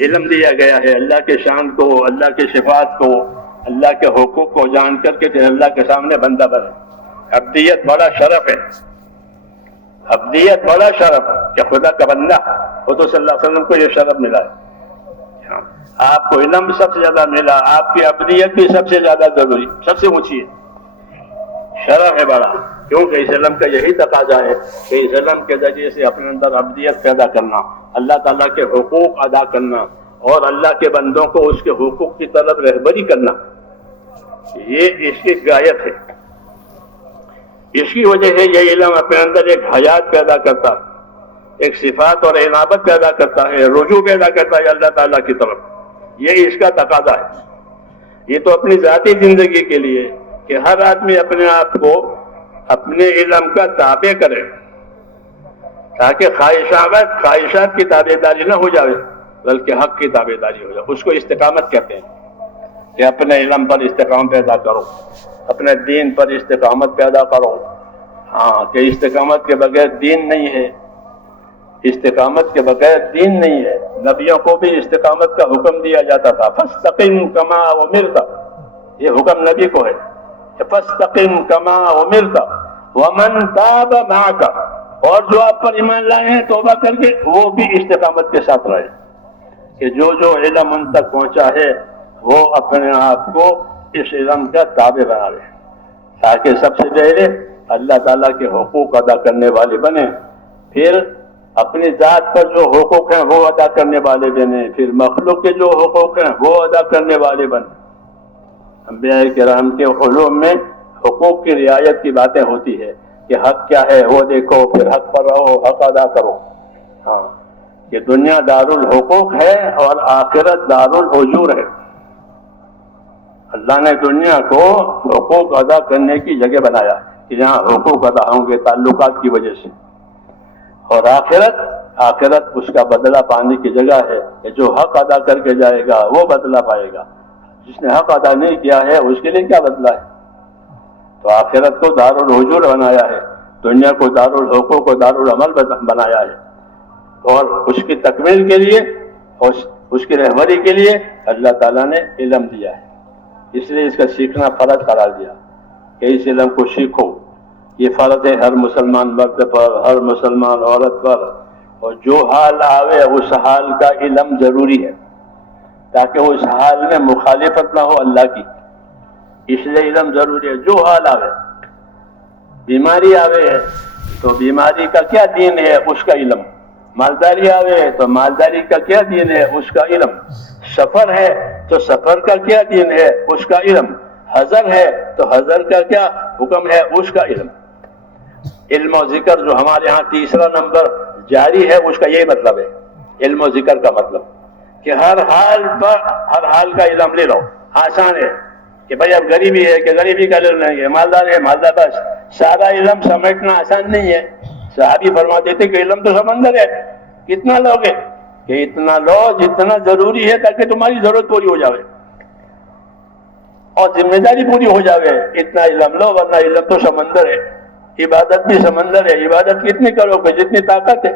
علم دیا گیا ہے، اللہ کے شان کو، اللہ کے صفات کو، اللہ کے حقوق کو جان کر کے پھر اللہ کے سامنے بندہ بنے. عبدیت بڑا شرف ہے، عبدیت بڑا شرف ہے کہ خدا کا بندہ. حضور صلی اللہ علیہ وسلم کو یہ شرف ملا ہے. آپ کو علم سب سے زیادہ ملا، آپ کی عبدیت بھی سب سے زیادہ ضروری، سب سے اونچی ہے، شرف ہے بڑا. کیونکہ اس علم کا یہی تقاضا ہے کہ اس علم کے ذریعے سے اپنے اندر عبدیت پیدا کرنا، اللہ تعالیٰ کے حقوق ادا کرنا اور اللہ کے بندوں کو اس کے حقوق کی طرف رہبری کرنا، یہ اس کی غایت ہے. اس کی وجہ سے یہ علم اپنے اندر ایک حیات پیدا کرتا ہے، ایک صفات اور انابت پیدا کرتا ہے، رجوع پیدا کرتا ہے اللہ تعالیٰ کی طرف. یہ اس کا تقاضا ہے. یہ تو اپنی ذاتی زندگی کے لیے کہ ہر آدمی اپنے آپ کو اپنے علم کا تابع کرے، تاکہ خواہشات کی تابع داری نہ ہو جائے بلکہ حق کی تابع داری ہو جائے. اس کو استقامت کہتے ہیں کہ اپنے علم پر استقامت پیدا کرو، اپنے دین پر استقامت پیدا کرو. کہ استقامت کے بغیر دین نہیں ہے، استقامت کے بغیر دین نہیں ہے. نبیوں کو بھی استقامت کا حکم دیا جاتا تھا، فاستقم کما امرت، یہ حکم نبی کو ہے کہ فاستقم کما امرت ومن تاب معک، اور جو آپ پر ایمان لائے ہیں توبہ کر کے وہ بھی استقامت کے ساتھ رہے. کہ جو علم ان تک پہنچا ہے وہ اپنے آپ کو اس علم کا تابع بنا لے، تاکہ سب سے پہلے اللہ تعالیٰ کے حقوق ادا کرنے والے بنے، پھر اپنی ذات پر جو حقوق ہیں وہ ادا کرنے والے بنے، پھر مخلوق کے جو حقوق ہیں وہ ادا کرنے والے بنے. انبیاء کرام کے علوم میں حقوق کی رعایت کی باتیں ہوتی ہے کہ حق کیا ہے وہ دیکھو، پھر حق پر رہو، حق ادا کرو. کہ دنیا دار الحقوق ہے اور آخرت دار الاجور ہے. اللہ نے دنیا کو حقوق ادا کرنے کی جگہ بنایا کہ جہاں حقوق ادا ہوں گے تعلقات کی وجہ سے، اور آخرت اس کا بدلہ پانے کی جگہ ہے کہ جو حق ادا کر کے جائے گا وہ بدلہ پائے گا، جس نے حق ادا نہیں کیا ہے اس کے لیے کیا بدلہ ہے. تو آخرت کو دار الحجور بنایا ہے، دنیا کو دار الحقوق و دار العمل بنایا ہے. اور اس کی تکمیل کے لیے اور اس کی رہبری کے لیے اللہ تعالیٰ نے علم دیا ہے. اس لیے اس کا سیکھنا فرض قرار دیا کہ اس علم کو سیکھو. یہ فرض ہے ہر مسلمان مرد پر، ہر مسلمان عورت پر. اور جو حال آوے اس حال کا علم ضروری ہے تاکہ اس حال میں مخالفت نہ ہو اللہ کی. اس لیے علم ضروری ہے. جو حال آوے، بیماری آوے تو بیماری کا کیا دین ہے اس کا علم، مالداری آوے تو مالداری کا کیا دین ہے اس کا علم، سفر ہے تو سفر کا کیا دین ہے اس کا علم، حضر ہے تو حضر کا کیا حکم ہے اس کا علم. علم و ذکر جو ہمارے ہاں تیسرا نمبر جاری ہے اس کا یہی مطلب ہے. علم و ذکر کا مطلب کہ ہر حال کا علم لے لو. آسان ہے کہ بھائی اب غریبی ہے کہ غریبی کا علم نہیں ہے، مالدار ہے مالدار، بس سارا علم سمیٹنا آسان نہیں ہے. صحابی فرماتے تھے کہ علم تو سمندر ہے، کتنا لو گے؟ کہ اتنا لو جتنا ضروری ہے تاکہ تمہاری ضرورت پوری ہو جاوے اور ذمہ داری پوری ہو جاوے. اتنا علم لو، ورنہ علم تو سمندر ہے. عبادت بھی سمندر ہے. عبادت کتنی کرو کہ جتنی طاقت ہے.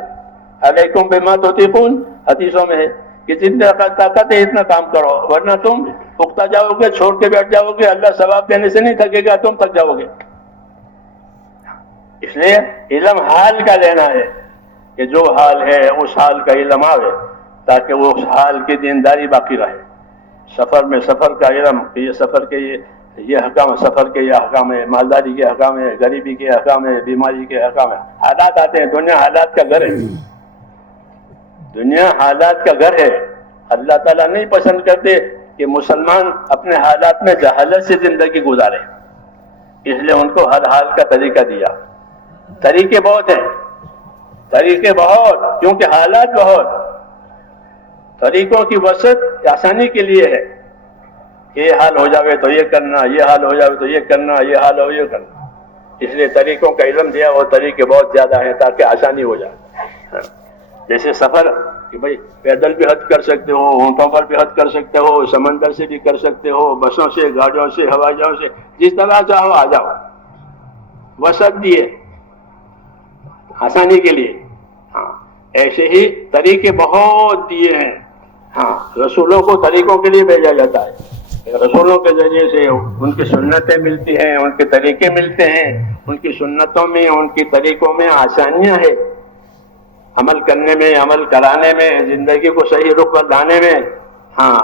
علیکم بما تطیقون حدیثوں میں ہے کہ جتنی طاقت ہے اتنا کام کرو، ورنہ تم اکتا جاؤ گے، چھوڑ کے بیٹھ جاؤ گے. اللہ ثواب دینے سے نہیں تھکے گا، تم تھک جاؤ گے. اس لیے علم حال کا لینا ہے کہ جو حال ہے اس حال کا علم آوے تاکہ وہ اس حال کی دینداری باقی رہے. سفر میں سفر کا علم کہ یہ سفر کے یہ حکام، سفر کے یہ حکام ہے، مالداری کے حکام ہے، غریبی کے حکام ہے، بیماری کے حکام ہے. حالات آتے ہیں، دنیا حالات کا گھر ہے. دنیا حالات کا گھر ہے. اللہ تعالیٰ نہیں پسند کرتے کہ مسلمان اپنے حالات میں جہالت سے زندگی گزارے. اس لیے ان کو ہر حال کا طریقہ دیا. طریقے بہت ہیں طریقے بہت، کیونکہ حالات بہت. طریقوں کی وسعت آسانی کے لیے ہے. یہ حال ہو جاوے تو یہ کرنا، یہ حال ہو جاوے تو یہ کرنا، یہ حال ہو یہ کرنا. اس لیے طریقوں کا علم دیا، وہ طریقے بہت زیادہ ہیں تاکہ آسانی ہو جائے. جیسے سفر کہ بھائی پیدل بھی حج کر سکتے ہو، اونٹوں پر بھی حج کر سکتے ہو، سمندر سے بھی کر سکتے ہو، بسوں سے، گاڑیوں سے، ہوائی جہاز سے، جس طرح چاہو آ جاؤ. وسعت دیے آسانی کے لیے. ہاں ایسے ہی طریقے بہت دیے ہیں. ہاں رسولوں کو طریقوں کے لیے بھیجا جاتا ہے. رسولوں کے ذریعے سے ان کی سنتیں ملتی ہیں، ان کے طریقے ملتے ہیں. ان کی سنتوں میں، ان کی طریقوں میں آسانیاں ہیں، عمل کرنے میں، عمل کرانے میں، زندگی کو صحیح رخ پر لانے میں. ہاں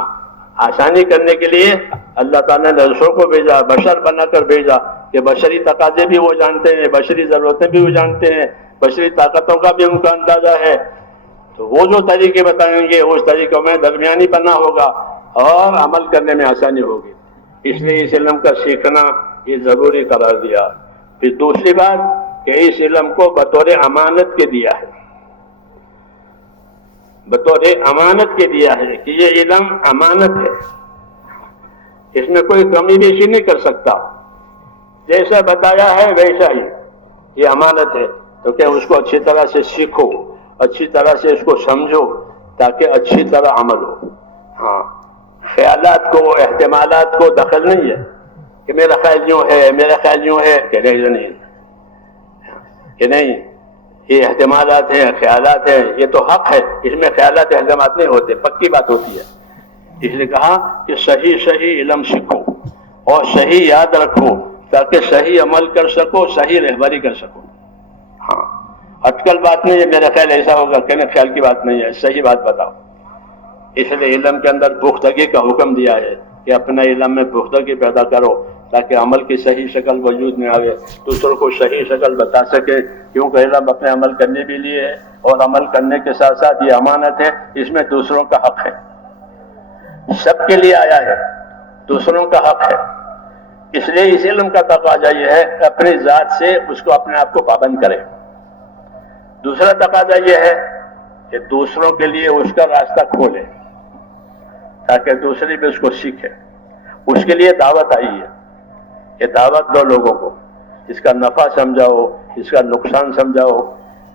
آسانی کرنے کے لیے اللہ تعالیٰ نے رسول کو بھیجا، بشر بنا کر بھیجا کہ بشری تقاضے بھی وہ جانتے ہیں، بشری ضرورتیں بھی وہ جانتے ہیں، بشری طاقتوں کا بھی ان کا اندازہ ہے. تو وہ جو طریقے بتائیں گے اس طریقوں میں درمیانی بنا ہوگا اور عمل کرنے میں آسانی ہوگی. اس لیے اس علم کا سیکھنا یہ ضروری قرار دیا. پھر دوسری بات کہ اس علم کو بطور امانت کے دیا ہے، بطور امانت کے دیا ہے کہ یہ علم امانت ہے، اس میں کوئی کمی بیشی نہیں کر سکتا. جیسا بتایا ہے ویسا ہی یہ امانت ہے. تو کہ اس کو اچھی طرح سے سیکھو، اچھی طرح سے اس کو سمجھو تاکہ اچھی طرح عمل ہو. ہاں خیالات کو، احتمالات کو دخل نہیں ہے کہ میرا خیال یوں ہے، میرا خیال یوں ہے، کہ نہیں کہ نہیں، یہ احتمالات ہیں، خیالات ہیں، یہ تو حق ہے. اس میں خیالات احتمالات نہیں ہوتے، پکی بات ہوتی ہے. اس لیے کہا کہ صحیح علم سیکھو اور صحیح یاد رکھو تاکہ صحیح عمل کر سکو، صحیح رہبری کر سکو. ہاں اٹکل بات نہیں ہے میرا خیال ایسا ہوگا، کہنے خیال کی بات نہیں ہے، صحیح بات بتاؤ. اس لیے علم کے اندر پختگی کا حکم دیا ہے کہ اپنے علم میں پختگی پیدا کرو تاکہ عمل کی صحیح شکل وجود میں آئے، دوسروں کو صحیح شکل بتا سکے. کیونکہ علم اپنے عمل کرنے کے لیے ہے اور عمل کرنے کے ساتھ ساتھ یہ امانت ہے، اس میں دوسروں کا حق ہے. سب کے لیے آیا ہے، دوسروں کا حق ہے. اس لیے اس علم کا تقاضا یہ ہے کہ اپنی ذات سے اس کو اپنے آپ کو پابند کرے. دوسرا تقاضا یہ ہے کہ دوسروں کے لیے اس کا راستہ کھولے تاکہ دوسرے بھی اس کو سیکھے. اس کے لیے دعوت آئی ہے. یہ دعوت دو لوگوں کو، اس کا نفع سمجھاؤ، اس کا نقصان سمجھاؤ،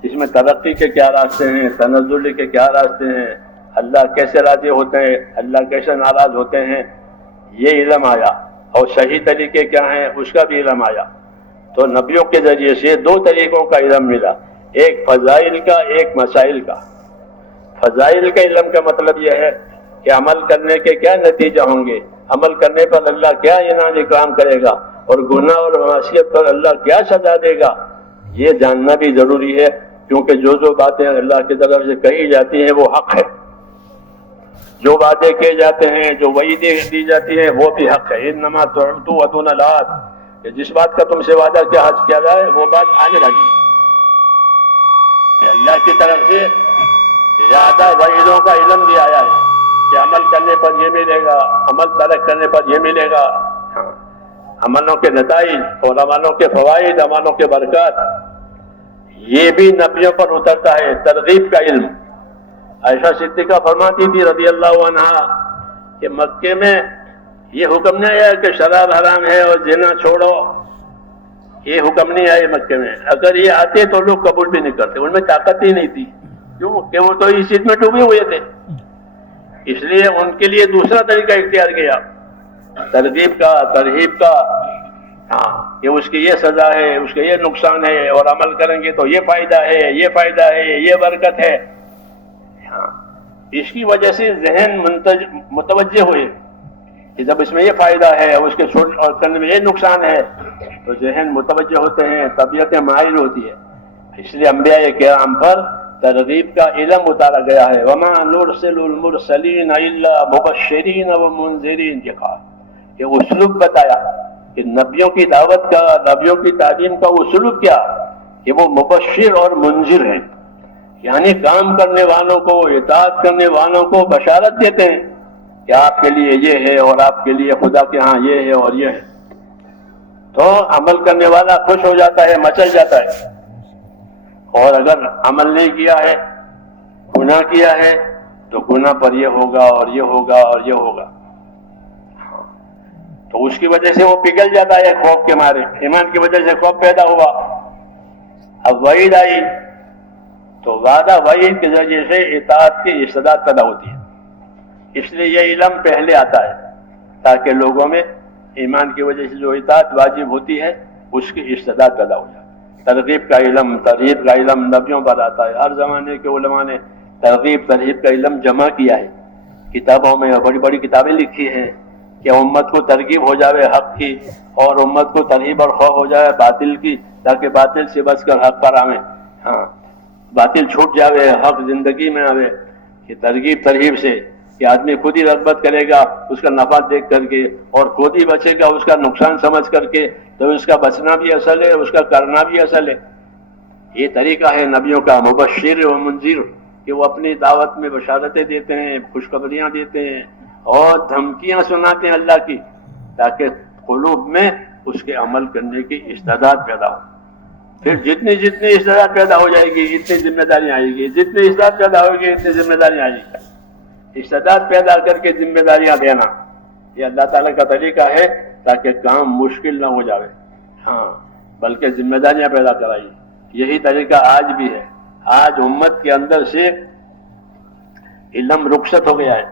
اس میں ترقی کے کیا راستے ہیں، تنزلی کے کیا راستے ہیں، اللہ کیسے راضی ہوتے ہیں، اللہ کیسے ناراض ہوتے ہیں. یہ علم آیا. اور صحیح طریقے کیا ہیں اس کا بھی علم آیا. تو نبیوں کے ذریعے سے دو طریقوں کا علم ملا، ایک فضائل کا، ایک مسائل کا. فضائل کا علم کا مطلب یہ ہے کہ عمل کرنے کے کیا نتیجہ ہوں گے، عمل کرنے پر اللہ کیا انعام اکرام کرے گا، اور گناہ اور معصیت پر اللہ کیا سزا دے گا. یہ جاننا بھی ضروری ہے کیونکہ جو باتیں اللہ کی طرف سے کہی جاتی ہیں وہ حق ہے، جو وعدے کیے جاتے ہیں، جو وعیدیں دی جاتی ہیں وہ بھی حق ہے. انما توعدون لآت، کہ جس بات کا تم سے وعدہ کیا جائے وہ بات آنے لگی. اللہ کی طرف سے زیادہ وعیدوں کا علم بھی آیا ہے کہ عمل کرنے پر یہ ملے گا، عمل ترک کرنے پر یہ ملے گا. عملوں کے نتائج اور عملوں کے فوائد، عملوں کے برکات، یہ بھی نبیوں پر اترتا ہے. ترغیب کا علم. عائشہ صدیقہ فرماتی تھی رضی اللہ عنہا کہ مکے میں یہ حکم نہیں آیا کہ شراب حرام ہے اور زنا چھوڑو، یہ حکم نہیں آئے مکے میں. اگر یہ آتے تو لوگ قبول بھی نہیں کرتے، ان میں طاقت ہی نہیں تھی. کیوں کہ وہ تو اس چیز میں ڈوبے ہوئے تھے. اس لیے ان کے لیے دوسرا طریقہ اختیار کیا، ترغیب کا، ترہیب کا. ہاں کہ اس کی یہ سزا ہے، اس کا یہ نقصان ہے، اور عمل کریں گے تو یہ فائدہ ہے، یہ فائدہ ہے، یہ برکت ہے. ہاں اس کی وجہ سے ذہن متوجہ ہوئے کہ جب اس میں یہ فائدہ ہے اور اس کے کرنے میں یہ نقصان ہے تو ذہن متوجہ ہوتے ہیں، طبیعتیں مائل ہوتی ہے. اس لیے انبیاء کرام پر ترغیب کا علم اتارا گیا ہے. وما نرسل المرسلین الا مبشرین ومنذرین. یہ اسلوب بتایا کہ نبیوں کی دعوت کا، نبیوں کی تعلیم کا اسلوب کیا کہ وہ مبشر اور منذر ہیں، یعنی کام کرنے والوں کو، اطاعت کرنے والوں کو بشارت دیتے ہیں کہ آپ کے لیے یہ ہے اور آپ کے لیے خدا کے ہاں یہ ہے اور یہ ہے. تو عمل کرنے والا خوش ہو جاتا ہے، مچل جاتا ہے. اور اگر عمل نہیں کیا ہے، گناہ کیا ہے، تو گناہ پر یہ ہوگا اور یہ ہوگا اور یہ ہوگا، تو اس کی وجہ سے وہ پگھل جاتا ہے خوف کے مارے، ایمان کی وجہ سے خوف پیدا ہوا۔ اب وعید آئی تو وعدہ وعید کے ذریعے سے اطاعت کی استعداد پیدا ہوتی ہے، اس لیے یہ علم پہلے آتا ہے تاکہ لوگوں میں ایمان کی وجہ سے جو اطاعت واجب ہوتی ہے اس کی استعداد پیدا ہو جائے۔ ترغیب کا علم، ترغیب کا علم نبیوں پر آتا ہے، ہر زمانے کے علماء نے ترغیب ترغیب کا علم جمع کیا ہے، کتابوں میں بڑی بڑی کتابیں لکھی ہیں کہ امت کو ترغیب ہو جائے حق کی، اور امت کو ترغیب اور خوف ہو جائے باطل کی، تاکہ باطل سے بچ کر حق پر آویں، باطل چھوٹ جاوے، حق زندگی میں آوے۔ کہ ترغیب ترغیب سے کہ آدمی خود ہی رغبت کرے گا اس کا نفع دیکھ کر کے، اور خود ہی بچے گا اس کا نقصان سمجھ کر کے، تو اس کا بچنا بھی اصل ہے، اس کا کرنا بھی اصل ہے۔ یہ طریقہ ہے نبیوں کا، مبشر و منذر، کہ وہ اپنی دعوت میں بشارتیں دیتے ہیں، خوشخبریاں دیتے ہیں اور دھمکیاں سناتے ہیں اللہ کی، تاکہ قلوب میں اس کے عمل کرنے کی استعداد پیدا ہو۔ پھر جتنی استعداد پیدا ہو جائے گی اتنی ذمہ داریاں آئے گی، جتنی استعداد پیدا ہوگی اتنی ذمہ داریاں آئے گی۔ استعداد پیدا کر کے ذمہ داریاں دینا یہ اللہ تعالیٰ کا طریقہ ہے تاکہ کام مشکل نہ ہو جائے، بلکہ ذمہ داریاں پیدا کرائیے۔ یہی طریقہ آج بھی ہے۔ آج امت کے اندر سے علم رخصت ہو گیا ہے،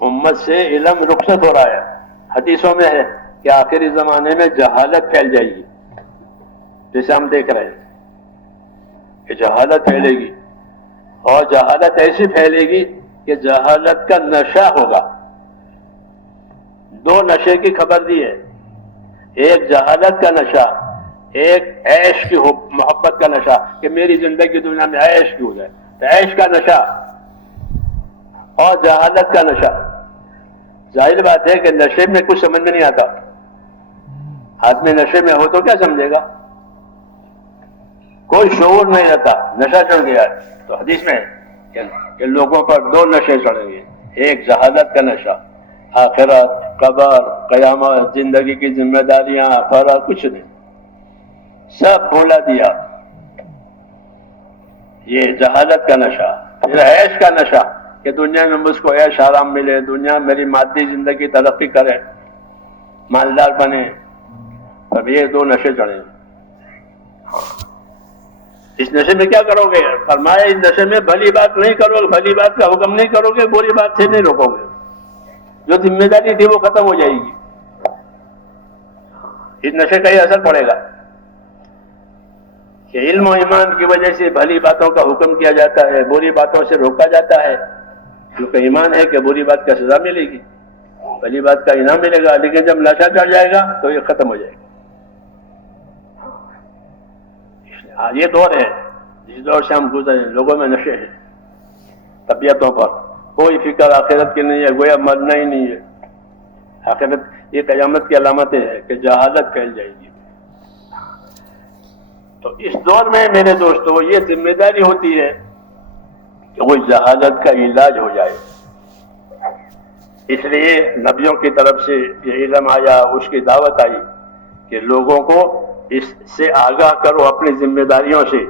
امت سے علم رخصت ہو رہا ہے۔ حدیثوں میں ہے کہ آخری زمانے میں جہالت پھیل جائے گی، جیسے ہم دیکھ رہے ہیں کہ جہالت پھیلے گی، اور جہالت ایسی پھیلے گی کہ جہالت کا نشہ ہوگا۔ دو نشے کی خبر دی ہے، ایک جہالت کا نشہ، ایک عیش کی محبت کا نشہ، کہ میری زندگی دنیا میں عیش کی ہو جائے، تو عیش کا نشہ اور جہالت کا نشہ۔ ظاہر بات ہے کہ نشے میں کچھ سمجھ میں نہیں آتا، آدمی نشے میں ہو تو کیا سمجھے گا، کوئی شعور نہیں رہتا، نشہ چڑھ گیا ہے۔ تو حدیث میں کہ لوگوں پر دو نشے چڑھیں گے، ایک جہالت کا نشہ، آخرت، قبر، قیامت، زندگی کی ذمہ داریاں، فرق کچھ نہیں، سب بھولا دیا۔ یہ جہالت کا نشہ۔ پھر عیش کا نشہ، کہ دنیا میں مجھ کو عیش آرام ملے، دنیا میں میری مادی زندگی ترقی کرے، مالدار بنے۔ اب یہ دو نشے چڑھے۔ اس نشے میں کیا کرو گے؟ فرمایا اس نشے میں بھلی بات نہیں کرو گے، بھلی بات کا حکم نہیں کرو گے، بری بات سے نہیں روکو گے، جو ذمہ داری تھی وہ ختم ہو جائے گی۔ اس نشے کا یہ اثر پڑے گا کہ علم و ایمان کی وجہ سے بھلی باتوں کا حکم کیا جاتا ہے، بری باتوں سے روکا جاتا ہے، کیونکہ ایمان ہے کہ بری بات کا سزا ملے گی، بھلی بات کا انعام ملے گا۔ لیکن جب نشہ چڑھ جائے گا تو یہ ختم ہو جائے گا۔ یہ دور ہے جس دور سے ہم گزرے ہیں، لوگوں میں نشے ہیں، طبیعتوں پر کوئی فکر آخرت کی نہیں ہے، گویا مرنا ہی نہیں ہے۔ آخرت یہ قیامت کی علامتیں ہے کہ جہالت پھیل جائے گی۔ تو اس دور میں میرے دوستو یہ ذمہ داری ہوتی ہے کہ وہ جہالت کا علاج ہو جائے۔ اس لیے نبیوں کی طرف سے یہ علم آیا، اس کی دعوت آئی کہ لوگوں کو اس سے آگاہ کرو اپنی ذمہ داریوں سے۔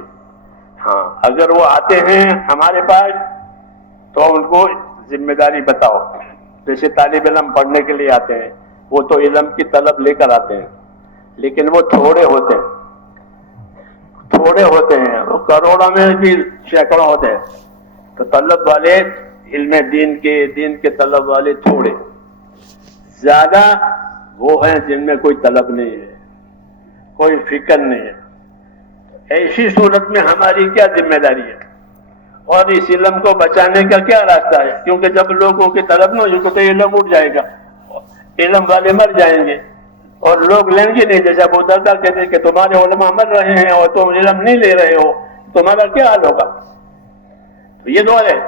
اگر وہ آتے ہیں ہمارے پاس تو ان کو ذمہ داری بتاؤ۔ جیسے طالب علم پڑھنے کے لیے آتے ہیں، وہ تو علم کی طلب لے کر آتے ہیں، لیکن وہ تھوڑے ہوتے ہیں، وہ کروڑوں میں بھی سینکڑوں ہوتے ہیں۔ تو طلب والے علم دین کے طلب والے تھوڑے، زیادہ وہ ہیں جن میں کوئی طلب نہیں ہے، کوئی فکر نہیں ہے۔ ایسی صورت میں ہماری کیا ذمہ داری ہے اور اس علم کو بچانے کا کیا راستہ ہے؟ کیونکہ جب لوگوں کی طلب نہ ہوگی تو علم اٹھ جائے گا، علم والے مر جائیں گے اور لوگ لیں گے نہیں۔ جیسے ابو درداء کہتے ہیں کہ تمہارے علماء مر رہے ہیں اور تم علم نہیں لے رہے ہو، تمہارا کیا حال ہوگا؟ تو یہ دور ہے۔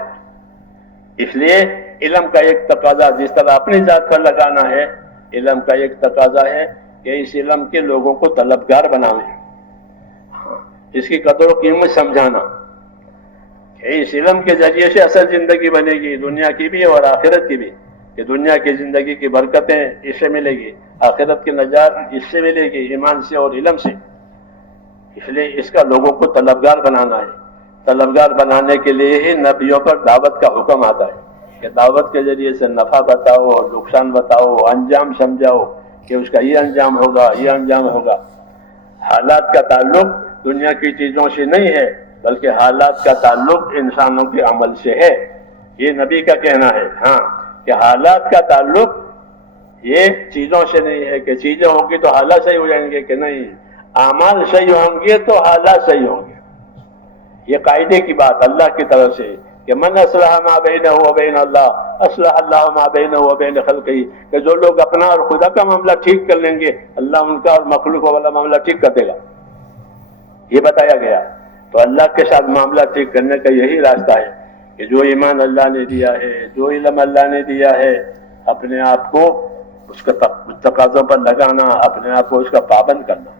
اس لیے علم کا ایک تقاضا جس طرح اپنی ذات پر لگانا ہے، علم کا ایک تقاضا ہے کہ اس علم کے لوگوں کو طلبگار بناویں، اس کی قدر و قیمت سمجھانا کہ اس علم کے ذریعے سے اصل زندگی بنے گی، دنیا کی بھی اور آخرت کی بھی، کہ دنیا کی زندگی کی برکتیں اس سے ملے گی، آخرت کی نجات اس سے ملے گی، ایمان سے اور علم سے۔ اس لیے اس کا لوگوں کو طلبگار بنانا ہے. طلبگار بنانے کے لیے ہی نبیوں پر دعوت کا حکم آتا ہے کہ دعوت کے ذریعے سے نفع بتاؤ، نقصان بتاؤ، انجام سمجھاؤ کہ اس کا یہ انجام ہوگا، یہ انجام ہوگا. حالات کا تعلق دنیا کی چیزوں سے نہیں ہے، بلکہ حالات کا تعلق انسانوں کے عمل سے ہے. یہ نبی کا کہنا ہے. ہاں کہ حالات کا تعلق یہ چیزوں سے نہیں ہے کہ چیزیں ہوں گی تو حالات صحیح ہو جائیں گے، کہ نہیں، اعمال صحیح ہوں گے تو حالات صحیح ہوں گے. یہ قاعدے کی بات اللہ کی طرف سے کہ من اصلح ما بینہ و بین اللہ اصلح اللہ ما بینہ و بین خلقہ، کہ جو لوگ اپنا اور خدا کا معاملہ ٹھیک کر لیں گے اللہ ان کا اور مخلوق والا معاملہ ٹھیک کر دے گا. یہ بتایا گیا. تو اللہ کے ساتھ معاملہ ٹھیک کرنے کا یہی راستہ ہے کہ جو ایمان اللہ نے دیا ہے، جو علم اللہ نے دیا ہے، اپنے آپ کو اس کے تقاضوں پر لگانا، اپنے آپ کو اس کا پابند کرنا،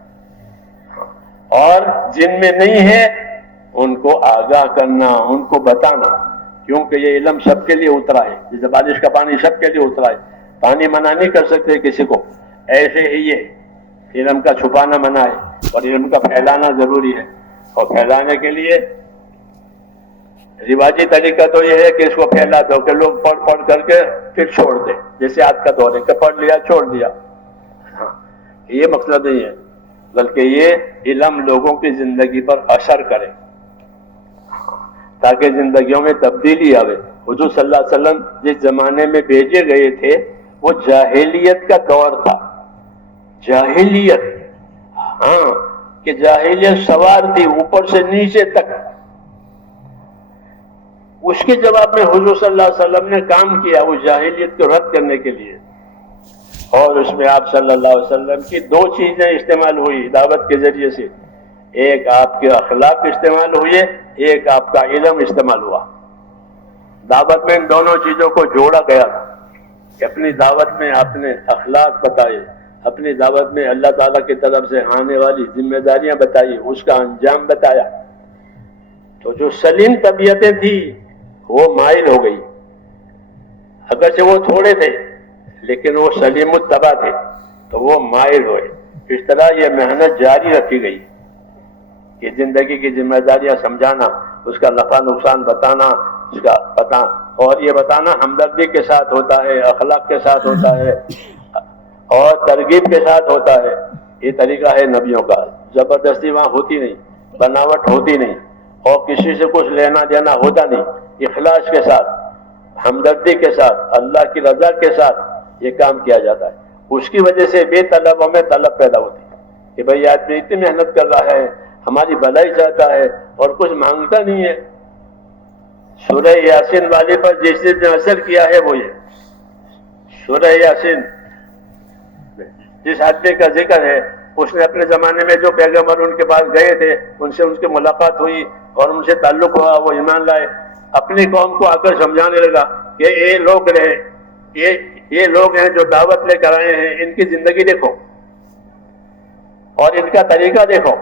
اور جن میں نہیں ہے ان کو آگاہ کرنا، ان کو بتانا. کیونکہ یہ علم سب کے لیے اترا ہے، جیسے بارش کا پانی سب کے لیے اترا ہے. پانی منع نہیں کر سکتے کسی کو، ایسے ہی یہ علم کا چھپانا منع ہے اور علم کا پھیلانا ضروری ہے. اور پھیلانے کے لیے رواجی طریقہ تو یہ ہے کہ اس کو پھیلا دو کہ لوگ پڑھ پڑھ کر کے پھر چھوڑ دیں، جیسے آج کا دور ہے کہ پڑھ لیا چھوڑ دیا. ہاں یہ مقصد نہیں ہے، بلکہ یہ علم لوگوں کی زندگی پر اثر کرے تاکہ زندگیوں میں تبدیلی آئے. حضور صلی اللہ علیہ وسلم جس زمانے میں بھیجے گئے تھے وہ جاہلیت کا دور تھا. جاہلیت، ہاں کہ جاہلیت سوار تھی اوپر سے نیچے تک. اس کے جواب میں حضور صلی اللہ علیہ وسلم نے کام کیا وہ جاہلیت کو رد کرنے کے لیے. اور اس میں آپ صلی اللہ علیہ وسلم کی دو چیزیں استعمال ہوئی دعوت کے ذریعے سے. ایک آپ کے اخلاق استعمال ہوئے، ایک آپ کا علم استعمال ہوا. دعوت میں ان دونوں چیزوں کو جوڑا گیا کہ اپنی دعوت میں آپ نے اخلاق بتائے، اپنی دعوت میں اللہ تعالیٰ کی طرف سے آنے والی ذمہ داریاں بتائی، اس کا انجام بتایا. تو جو سلیم طبیعتیں تھیں وہ مائل ہو گئی، اگرچہ وہ تھوڑے تھے لیکن وہ سلیم الطبع تھے تو وہ مائل ہوئے. اس طرح یہ محنت جاری رکھی گئی کہ زندگی کی ذمہ داریاں سمجھانا، اس کا نفع نقصان بتانا، اس کا پتہ، اور یہ بتانا ہمدردی کے ساتھ ہوتا ہے، اخلاق کے ساتھ ہوتا ہے اور ترغیب کے ساتھ ہوتا ہے. یہ طریقہ ہے نبیوں کا. زبردستی وہاں ہوتی نہیں، بناوٹ ہوتی نہیں، اور کسی سے کچھ لینا دینا ہوتا نہیں. اخلاص کے ساتھ، ہمدردی کے ساتھ، اللہ کی رضا کے ساتھ یہ کام کیا جاتا ہے. اس کی وجہ سے بے طلبوں میں طلب پیدا ہوتی ہے کہ بھئی آدمی اتنی محنت کر رہا ہے، ہماری بھلائی چاہتا ہے اور کچھ مانگتا نہیں ہے. سورہ یاسین والے پر جس چیز نے اثر کیا ہے وہ یہ سورہ یاسین، جس آدمی کا ذکر ہے اس نے اپنے زمانے میں جو پیغمبر ان کے پاس گئے تھے ان سے اس کی ملاقات ہوئی اور ان سے تعلق ہوا، وہ ایمان لائے. اپنی قوم کو آ کر سمجھانے لگا کہ یہ لوگ رہے، یہ لوگ ہیں جو دعوت لے کر آئے ہیں، ان کی زندگی دیکھو اور ان کا طریقہ دیکھو.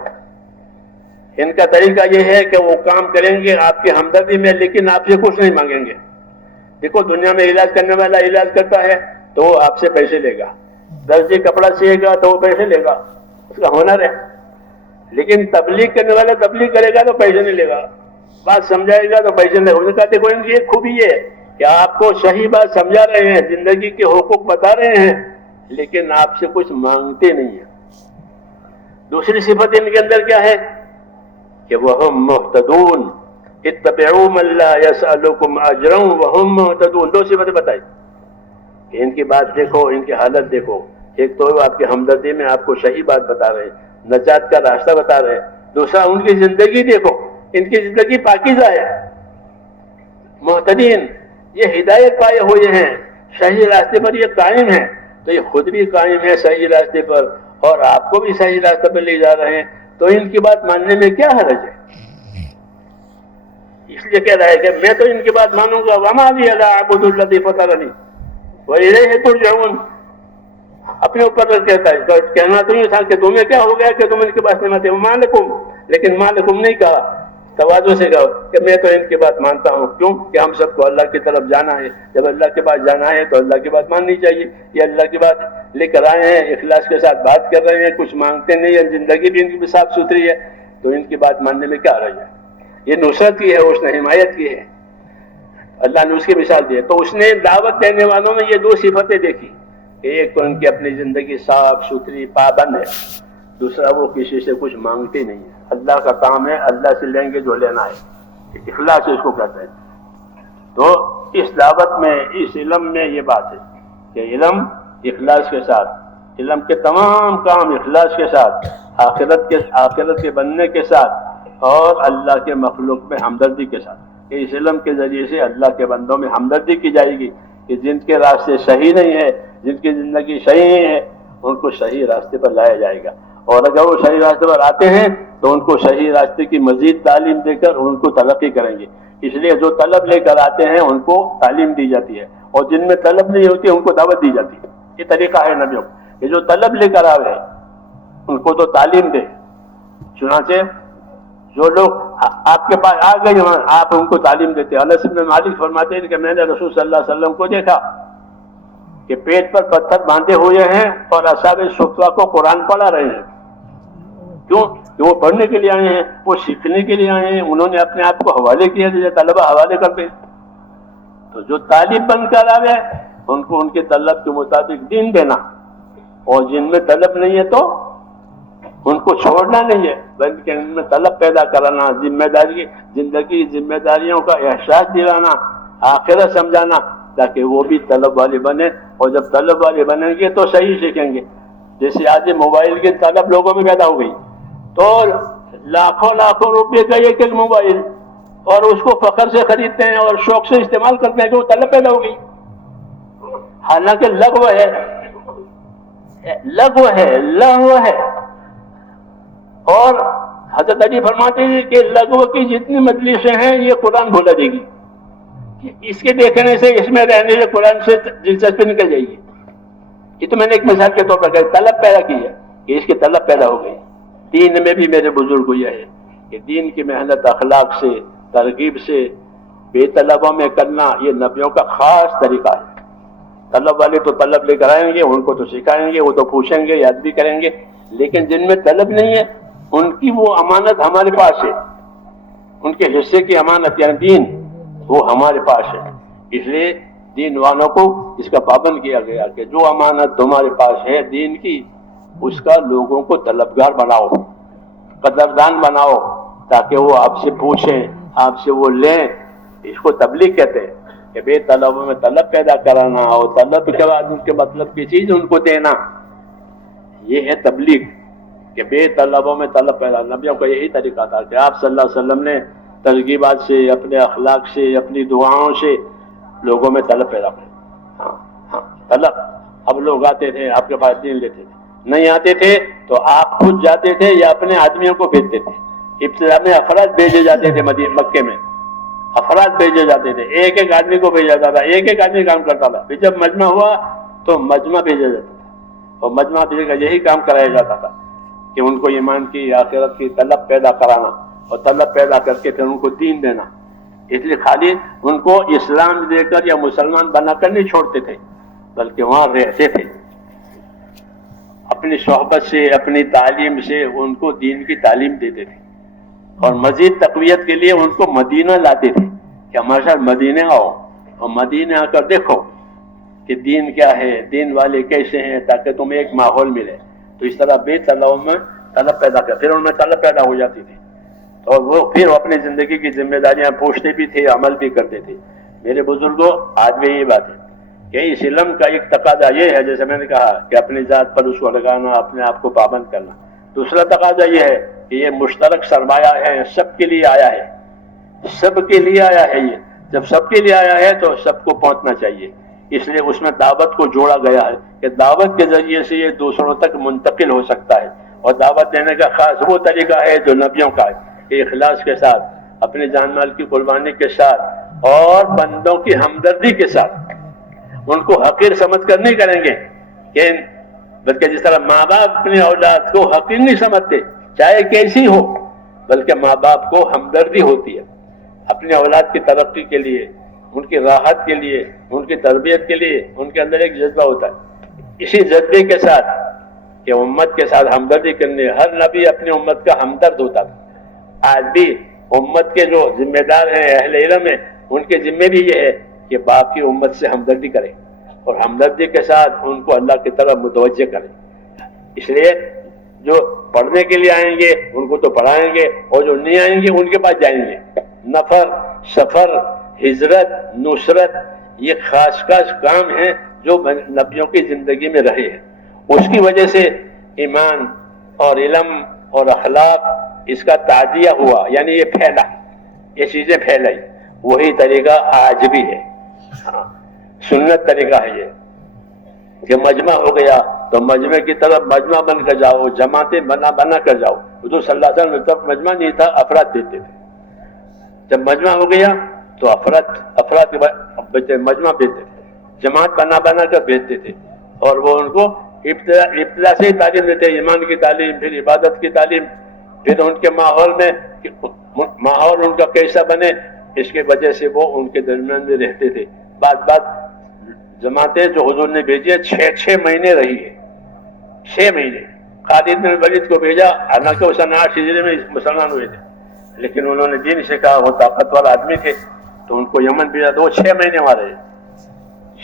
ان کا طریقہ یہ ہے کہ وہ کام کریں گے آپ کی ہمدردی میں، لیکن آپ سے کچھ نہیں مانگیں گے. دیکھو دنیا میں علاج کرنے والا علاج کرتا ہے تو وہ آپ سے پیسے لے گا، درزی کپڑا سیے گا تو وہ پیسے لے گا، اس کا ہنر ہے. لیکن تبلیغ کرنے والا تبلیغ کرے گا تو پیسے نہیں لے گا، بات سمجھائے گا تو پیسے نہیں. انہوں نے کہا دیکھو ان کی ایک خوبی یہ ہے کہ آپ کو صحیح بات سمجھا رہے ہیں، زندگی کے حقوق بتا رہے ہیں، لیکن آپ سے کچھ مانگتے نہیں ہیں. دوسری صفت ان کے اندر کیا ہے کہ وَهُمْ مُهْتَدُونَ اتَّبِعُوا مَن لَّا يَسْأَلُكُمْ أَجْرًا وَهُمْ مُهْتَدُونَ. دو صفتیں بتائی کہ ان کی بات دیکھو، ان کی حالت دیکھو. ایک تو آپ کی ہمدردی میں آپ کو صحیح بات بتا رہے ہیں، نجات کا راستہ بتا رہے ہیں. دوسرا ان کی زندگی دیکھو، ان کی زندگی پاکیزہ ہے. محتدین، یہ ہدایت پائے ہوئے ہیں، صحیح راستے پر یہ قائم ہیں، تو یہ خود بھی قائم ہے صحیح راستے پر اور آپ کو بھی صحیح راستے پر لے جا رہے ہیں. تو ان کی بات ماننے میں کیا حرج ہے؟ اس لیے کہہ رہا ہے کہ میں تو ان کی بات مانوں گا. وَمَا لِيَ لَا أَعْبُدُ الَّذِي فَطَرَنِي وَإِلَيْهِ تُرْجَعُونَ. اپنے اوپر کہتا ہے، کہنا تو یہ تھا کہ تمہیں کیا ہو گیا کہ تم ان کی بات نہیں مانتے. مالکم، لیکن مالکم نہیں کہا، تواضع سے کہا کہ میں تو ان کی بات مانتا ہوں. کیوں کہ ہم سب کو اللہ کی طرف جانا ہے. جب اللہ کے پاس جانا ہے تو اللہ کی بات ماننی چاہیے. یہ اللہ کی بات لے کر آئے ہیں، اخلاص کے ساتھ بات کر رہے ہیں، کچھ مانگتے نہیں ہیں، زندگی بھی ان کی بھی صاف ستھری ہے. تو ان کی بات ماننے میں کیا رہ جائے؟ یہ نصرت کی ہے، اس نے حمایت کی ہے، اللہ نے اس کی مثال دی ہے۔ تو اس نے دعوت دینے والوں میں یہ دو صفتیں دیکھی کہ ایک تو ان کی اپنی زندگی صاف ستھری پابند ہے، دوسرا وہ کسی سے کچھ مانگتے نہیں ہے، اللہ کا کام ہے، اللہ سے لیں گے جو لینا ہے، اخلاص اس کو کہتے ہیں۔ تو اس دعوت میں، اس علم میں یہ بات ہے کہ علم اخلاص کے ساتھ، علم کے تمام کام اخلاص کے ساتھ، آخرت کے بننے کے ساتھ، اور اللہ کے مخلوق میں ہمدردی کے ساتھ، کہ اس علم کے ذریعے سے اللہ کے بندوں میں ہمدردی کی جائے گی کہ جن کے راستے صحیح نہیں ہے، جن کی زندگی صحیح نہیں ہے، ان کو صحیح راستے پر لایا جائے گا، اور اگر وہ صحیح راستے پر آتے ہیں تو ان کو صحیح راستے کی مزید تعلیم دے کر ان کو ترقی کریں گے۔ اس لیے جو طلب لے کر آتے ہیں ان کو تعلیم دی جاتی ہے، اور جن میں طلب نہیں ہوتی ان کو دعوت دی جاتی ہے۔ یہ طریقہ ہے نبیوں کہ جو طلب لے کر آوے ان کو تو تعلیم دے۔ چنانچہ جو لوگ آپ کے پاس آ گئے آپ ان کو تعلیم دیتے ہیں۔ انس بن مالک فرماتے ہیں کہ میں نے رسول صلی اللہ علیہ وسلم کو دیکھا کہ پیٹ پر پتھر باندھے ہوئے ہیں اور اصحاب صفہ کو قرآن پڑھا رہے ہیں۔ کیوں؟ کہ وہ پڑھنے کے لیے آئے ہیں، وہ سیکھنے کے لیے آئے ہیں، انہوں نے اپنے آپ کو حوالے کیا جیسے طلبہ حوالے کرتے ہیں۔ تو جو طالب بن کر آ گئے ان کو ان کے طلب کے مطابق دین دینا، اور جن میں طلب نہیں ہے تو ان کو چھوڑنا نہیں ہے، بلکہ ان میں طلب پیدا کرانا، زندگی ذمہ داریوں کا احساس دلانا، آخرت سمجھانا، تاکہ وہ بھی طلب والے بنے، اور جب طلب والے بنیں گے تو صحیح سیکھیں گے۔ جیسے آج موبائل کی طلب لوگوں میں پیدا ہو گئی، تو لاکھوں روپے کا ایک موبائل، اور اس کو فخر سے خریدتے ہیں اور شوق سے استعمال کرتے ہیں کہ وہ طلب پیدا ہو گئی، حالانکہ لغو ہے۔ اور حضرت علی فرماتے ہیں کہ لغو کی جتنی مجلسیں ہیں یہ قرآن بھولا دے گی، اس کے دیکھنے سے، اس میں رہنے سے قرآن سے دلچسپی نکل جائے گی۔ یہ تو میں نے ایک مثال کے طور پر کہا، طلب پیدا کی ہے کہ اس کی طلب پیدا ہو گئی۔ دین میں بھی میرے بزرگ یہ ہے کہ دین کی محنت اخلاق سے، ترغیب سے، بے طلبوں میں کرنا، یہ نبیوں کا خاص طریقہ ہے۔ طلب والے تو طلب لے کر آئیں گے، ان کو تو سکھائیں گے، وہ تو پوچھیں گے، یاد بھی کریں گے، لیکن جن میں طلب نہیں ہے ان کی وہ امانت ہمارے پاس ہے، ان کے حصے کی امانت یعنی دین وہ ہمارے پاس ہے۔ اس لیے دین والوں کو اس کا پابند کیا گیا کہ جو امانت تمہارے پاس ہے دین کی، اس کا لوگوں کو طلبگار بناؤ، قدردان بناؤ، تاکہ وہ آپ سے پوچھیں، آپ سے وہ لیں۔ اس کو تبلیغ کہتے ہیں کہ بے طلبوں میں طلب پیدا کرانا، اور طلب کے بعد ان کے مطلب کی چیز ان کو دینا، یہ ہے تبلیغ کہ بے طلبوں میں طلب پیدا۔ نبیوں کا یہی طریقہ تھا کہ آپ صلی اللہ علیہ وسلم نے ترغیبات سے، اپنے اخلاق سے، اپنی دعاؤں سے لوگوں میں طلب پیدا کیا۔ طلب، اب لوگ آتے تھے آپ کے پاس دین لیتے تھے، نہیں آتے تھے تو آپ خود جاتے تھے یا اپنے آدمیوں کو بھیجتے تھے۔ ابتدا میں افراد بھیجے جاتے تھے، مکے میں افراد بھیجے جاتے تھے، ایک ایک آدمی کو بھیجا جاتا تھا، ایک ایک آدمی کام کرتا تھا۔ پھر جب مجمع ہوا تو مجمع بھیجا جاتا تھا، اور مجمع بھیجے کا یہی کام کرایا جاتا تھا کہ ان کو ایمان کی، آخرت کی طلب پیدا کرانا، اور طلب پیدا کر کے پھر ان کو دین دینا۔ اس لیے خالی ان کو اسلام دے کر یا مسلمان بنا کر نہیں چھوڑتے تھے، بلکہ وہاں رہتے تھے، اپنی صحبت سے، اپنی تعلیم سے ان کو دین کی تعلیم دیتے تھے، اور مزید تقویت کے لیے ان کو مدینہ لاتے تھے کہ ہمارے ساتھ مدینہ آؤ، اور مدینہ آ کر دیکھو کہ دین کیا ہے، دین والے کیسے ہیں، تاکہ تمہیں ایک ماحول ملے۔ تو اس طرح بے طلبوں میں طلب پیدا کر، پھر ان میں طلب پیدا ہو جاتی تھی، اور وہ پھر اپنی زندگی کی ذمہ داریاں پوچھتے بھی تھے، عمل بھی کرتے تھے۔ میرے بزرگوں، آج بھی یہ بات ہے کہ اس علم کا ایک تقاضا یہ ہے، جیسے میں نے کہا کہ اپنی ذات پر اس کو لگانا، اپنے آپ کو پابند کرنا۔ دوسرا تقاضا یہ ہے کہ یہ مشترک سرمایہ ہے، سب کے لیے آیا ہے، سب کے لیے آیا ہے۔ یہ جب سب کے لیے آیا ہے تو سب کو پہنچنا چاہیے، اس لیے اس میں دعوت کو جوڑا گیا ہے کہ دعوت کے ذریعے سے یہ دوسروں تک منتقل ہو سکتا ہے۔ اور دعوت دینے کا خاص وہ طریقہ ہے جو نبیوں کا ہے کہ اخلاص کے ساتھ، اپنے جان مال کی قربانی کے ساتھ، اور بندوں کی ہمدردی کے ساتھ۔ ان کو حقیر سمجھ کر نہیں کریں گے، کہ بلکہ جس طرح ماں باپ اپنی اولاد کو حقیر نہیں سمجھتے چاہے کیسی ہو، بلکہ ماں باپ کو ہمدردی ہوتی ہے اپنی اولاد کی ترقی کے لیے، ان کی راحت کے لیے، ان کی تربیت کے لیے، ان کے اندر ایک جذبہ ہوتا ہے۔ اسی جذبے کے ساتھ کہ امت کے ساتھ ہمدردی کرنے، ہر نبی اپنی امت کا ہمدرد ہوتا تھا، آج بھی امت کے جو ذمہ دار ہیں اہل علم ہیں ان کے ذمے بھی یہ ہے کہ باقی امت سے ہمدردی کریں اور ہمدردی کے ساتھ ان کو اللہ کی طرف متوجہ کریں. اس لیے جو پڑھنے کے لیے آئیں گے ان کو تو پڑھائیں گے اور جو نہیں آئیں گے ان کے پاس جائیں گے. نفر، سفر، ہجرت، نصرت یہ خاص خاص کام ہیں جو نبیوں کی زندگی میں رہے ہیں. اس کی وجہ سے ایمان اور علم اور اخلاق اس کا تعدیہ ہوا، یعنی یہ پھیلا، یہ چیزیں پھیلائی. وہی طریقہ آج بھی ہے. سنت طریقہ ہے یہ کہ مجمع ہو گیا تو مجمع کی طرف مجمع بن کر جاؤ، جماعتیں بنا کر جاؤ. حضور صلی اللہ علیہ وسلم جب مجمع نہیں تھا افراد دیتے تھے، جب مجمع ہو گیا تو افراد مجمع بھیجتے تھے، جماعت بنا کر بھیجتے تھے اور وہ ان کو ابتدا سے ہی تعلیم دیتے، ایمان کی تعلیم، پھر عبادت کی تعلیم، پھر ان کے ماحول ان کا کیسا بنے اس کی وجہ سے وہ ان کے درمیان میں رہتے تھے. بعد جماعتیں جو حضور نے بھیجی ہے 6 مہینے رہی ہے. 6 مہینے خالد بن ولید کو بھیجا، حالانکہ وہ 8 ہجری میں مسلمان ہوئے تھے، لیکن انہوں نے دین سے کہا، وہ طاقتور آدمی تھے تو ان کو یمن بھیجا تو وہ 6 مہینے وہاں رہے.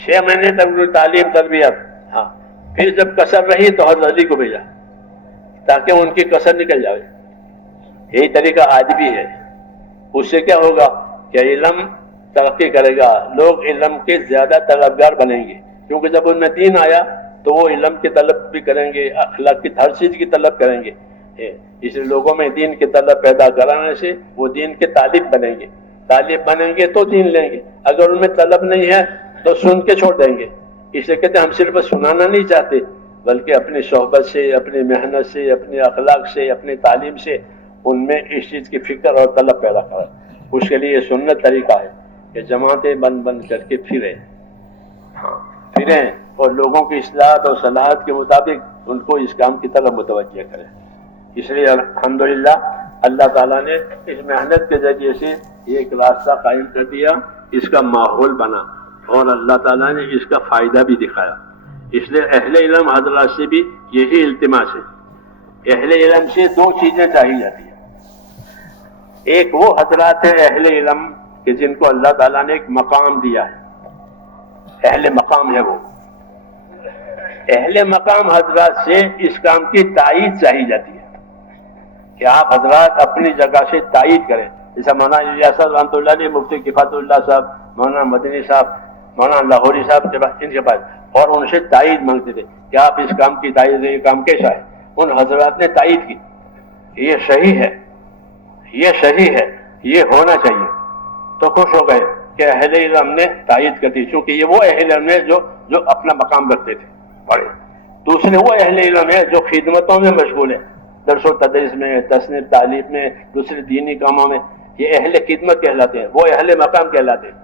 6 مہینے تک تعلیم تربیت. ہاں پھر جب کسر رہی تو حضرت علی کو بھیجا تاکہ ان کی کسر نکل جائے. یہی طریقہ آج بھی ہے. اس سے کیا ہوگا کہ علم ترقی کرے گا، لوگ علم کے زیادہ طلبگار بنیں گے، کیونکہ جب ان میں دین آیا تو وہ علم کی طلب بھی کریں گے، اخلاق کی ہر چیز کی طلب کریں گے. اس لیے لوگوں میں دین کی طلب پیدا کرانے سے وہ دین کے طالب بنیں گے. طالب بنیں گے تو دین لیں گے. اگر ان میں طلب نہیں ہے تو سن کے چھوڑ دیں گے. اس لیے کہتے ہیں ہم صرف سنانا نہیں چاہتے بلکہ اپنی صحبت سے، اپنی محنت سے، اپنے اخلاق سے، اپنی تعلیم سے ان میں اس چیز کی فکر اور طلب پیدا کریں. اس کے لیے سنت طریقہ ہے کہ جماعتیں بن کر کے پھریں اور لوگوں کی اصلاحات اور صلاحات کے مطابق ان کو اس کام کی طرف متوجہ کریں. اس لیے الحمدللہ اللہ تعالیٰ نے اس محنت کے ذریعے سے ایک راستہ قائم کر دیا، اس کا ماحول بنا اور اللہ تعالیٰ نے اس کا فائدہ بھی دکھایا. اس لیے اہل علم حضرات سے بھی یہی التماس ہے. اہل علم سے 2 چیزیں چاہی جاتی ہیں. ایک وہ حضرات ہیں اہل علم کہ جن کو اللہ تعالیٰ نے ایک مقام دیا ہے، اہل مقام ہے وہ. اہل مقام حضرات سے اس کام کی تائید چاہی جاتی ہے کہ آپ حضرات اپنی جگہ سے تائید کریں. جیسا مولانا الیاس صاحب رحمۃ اللہ علیہ، مفتی کفایت اللہ صاحب، مولانا مدنی صاحب، مولانا لاہوری صاحب کے پاس، ان کے پاس، اور ان سے تائید مانگتے تھے کہ آپ اس کام کی تائید دیں، یہ کام کیسا ہے. ان حضرات نے تائید کی، یہ صحیح ہے، یہ صحیح ہے، یہ ہونا چاہیے. تو خوش ہو گئے کہ اہل علم نے تائید کر دی، چونکہ یہ وہ اہل علم ہے جو اپنا مقام رکھتے تھے بڑے. دوسرے وہ اہل علم ہے جو خدمتوں میں مشغول ہے، درس و تدریس میں، تصنیف تعلیف میں، دوسرے دینی کاموں میں. یہ اہل خدمت کہلاتے ہیں، وہ اہل مقام کہلاتے ہیں.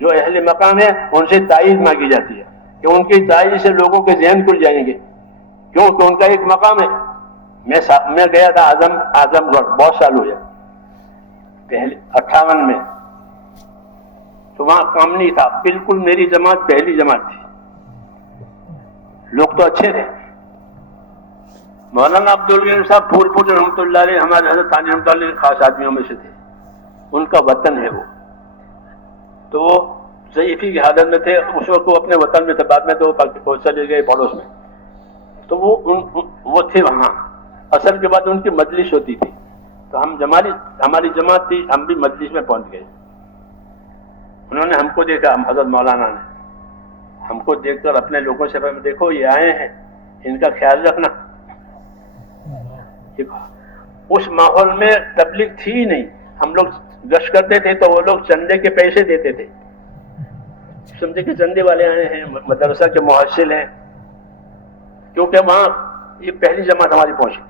جو اہل مقام ہے ان سے تائید مانگی جاتی ہے کہ ان کی تائید سے لوگوں کے ذہن کھل جائیں گے، کیونکہ ان کا ایک مقام ہے. میں گیا تھا اعظم گڑھ، بہت سال ہوئے، پہلے 58 میں، تو وہاں کام نہیں تھا بالکل. میری جماعت پہلی جماعت تھی، لوگ تو اچھے تھے. مولانا عبدالغنی صاحب پھول رحمۃ اللہ علیہ ہمارے حضرت ثانی رحمۃ اللہ علیہ خاص آدمیوں میں سے تھے، ان کا وطن ہے وہ. تو وہ ضعیفی کی حالت میں تھے اس وقت، وہ اپنے وطن میں تھے، بعد میں تو وہ چلے گئے پڑوس میں. تو وہ تھے وہاں. اثر کے بعد ان کی مجلس ہوتی تھی تو ہماری جماعت تھی، ہم بھی مجلس میں پہنچ گئے. انہوں نے ہم کو دیکھا، حضرت مولانا نے ہم کو دیکھ کر اپنے لوگوں سے فرمایا، دیکھو یہ آئے ہیں، ان کا خیال رکھنا. اس ماحول میں تبلیغ تھی ہی نہیں. ہم لوگ گشت کرتے تھے تو وہ لوگ چندے کے پیسے دیتے تھے، سمجھے کہ چندے والے آئے ہیں، مدرسہ کے محصل ہیں، کیونکہ وہاں یہ پہلی جماعت ہماری پہنچی.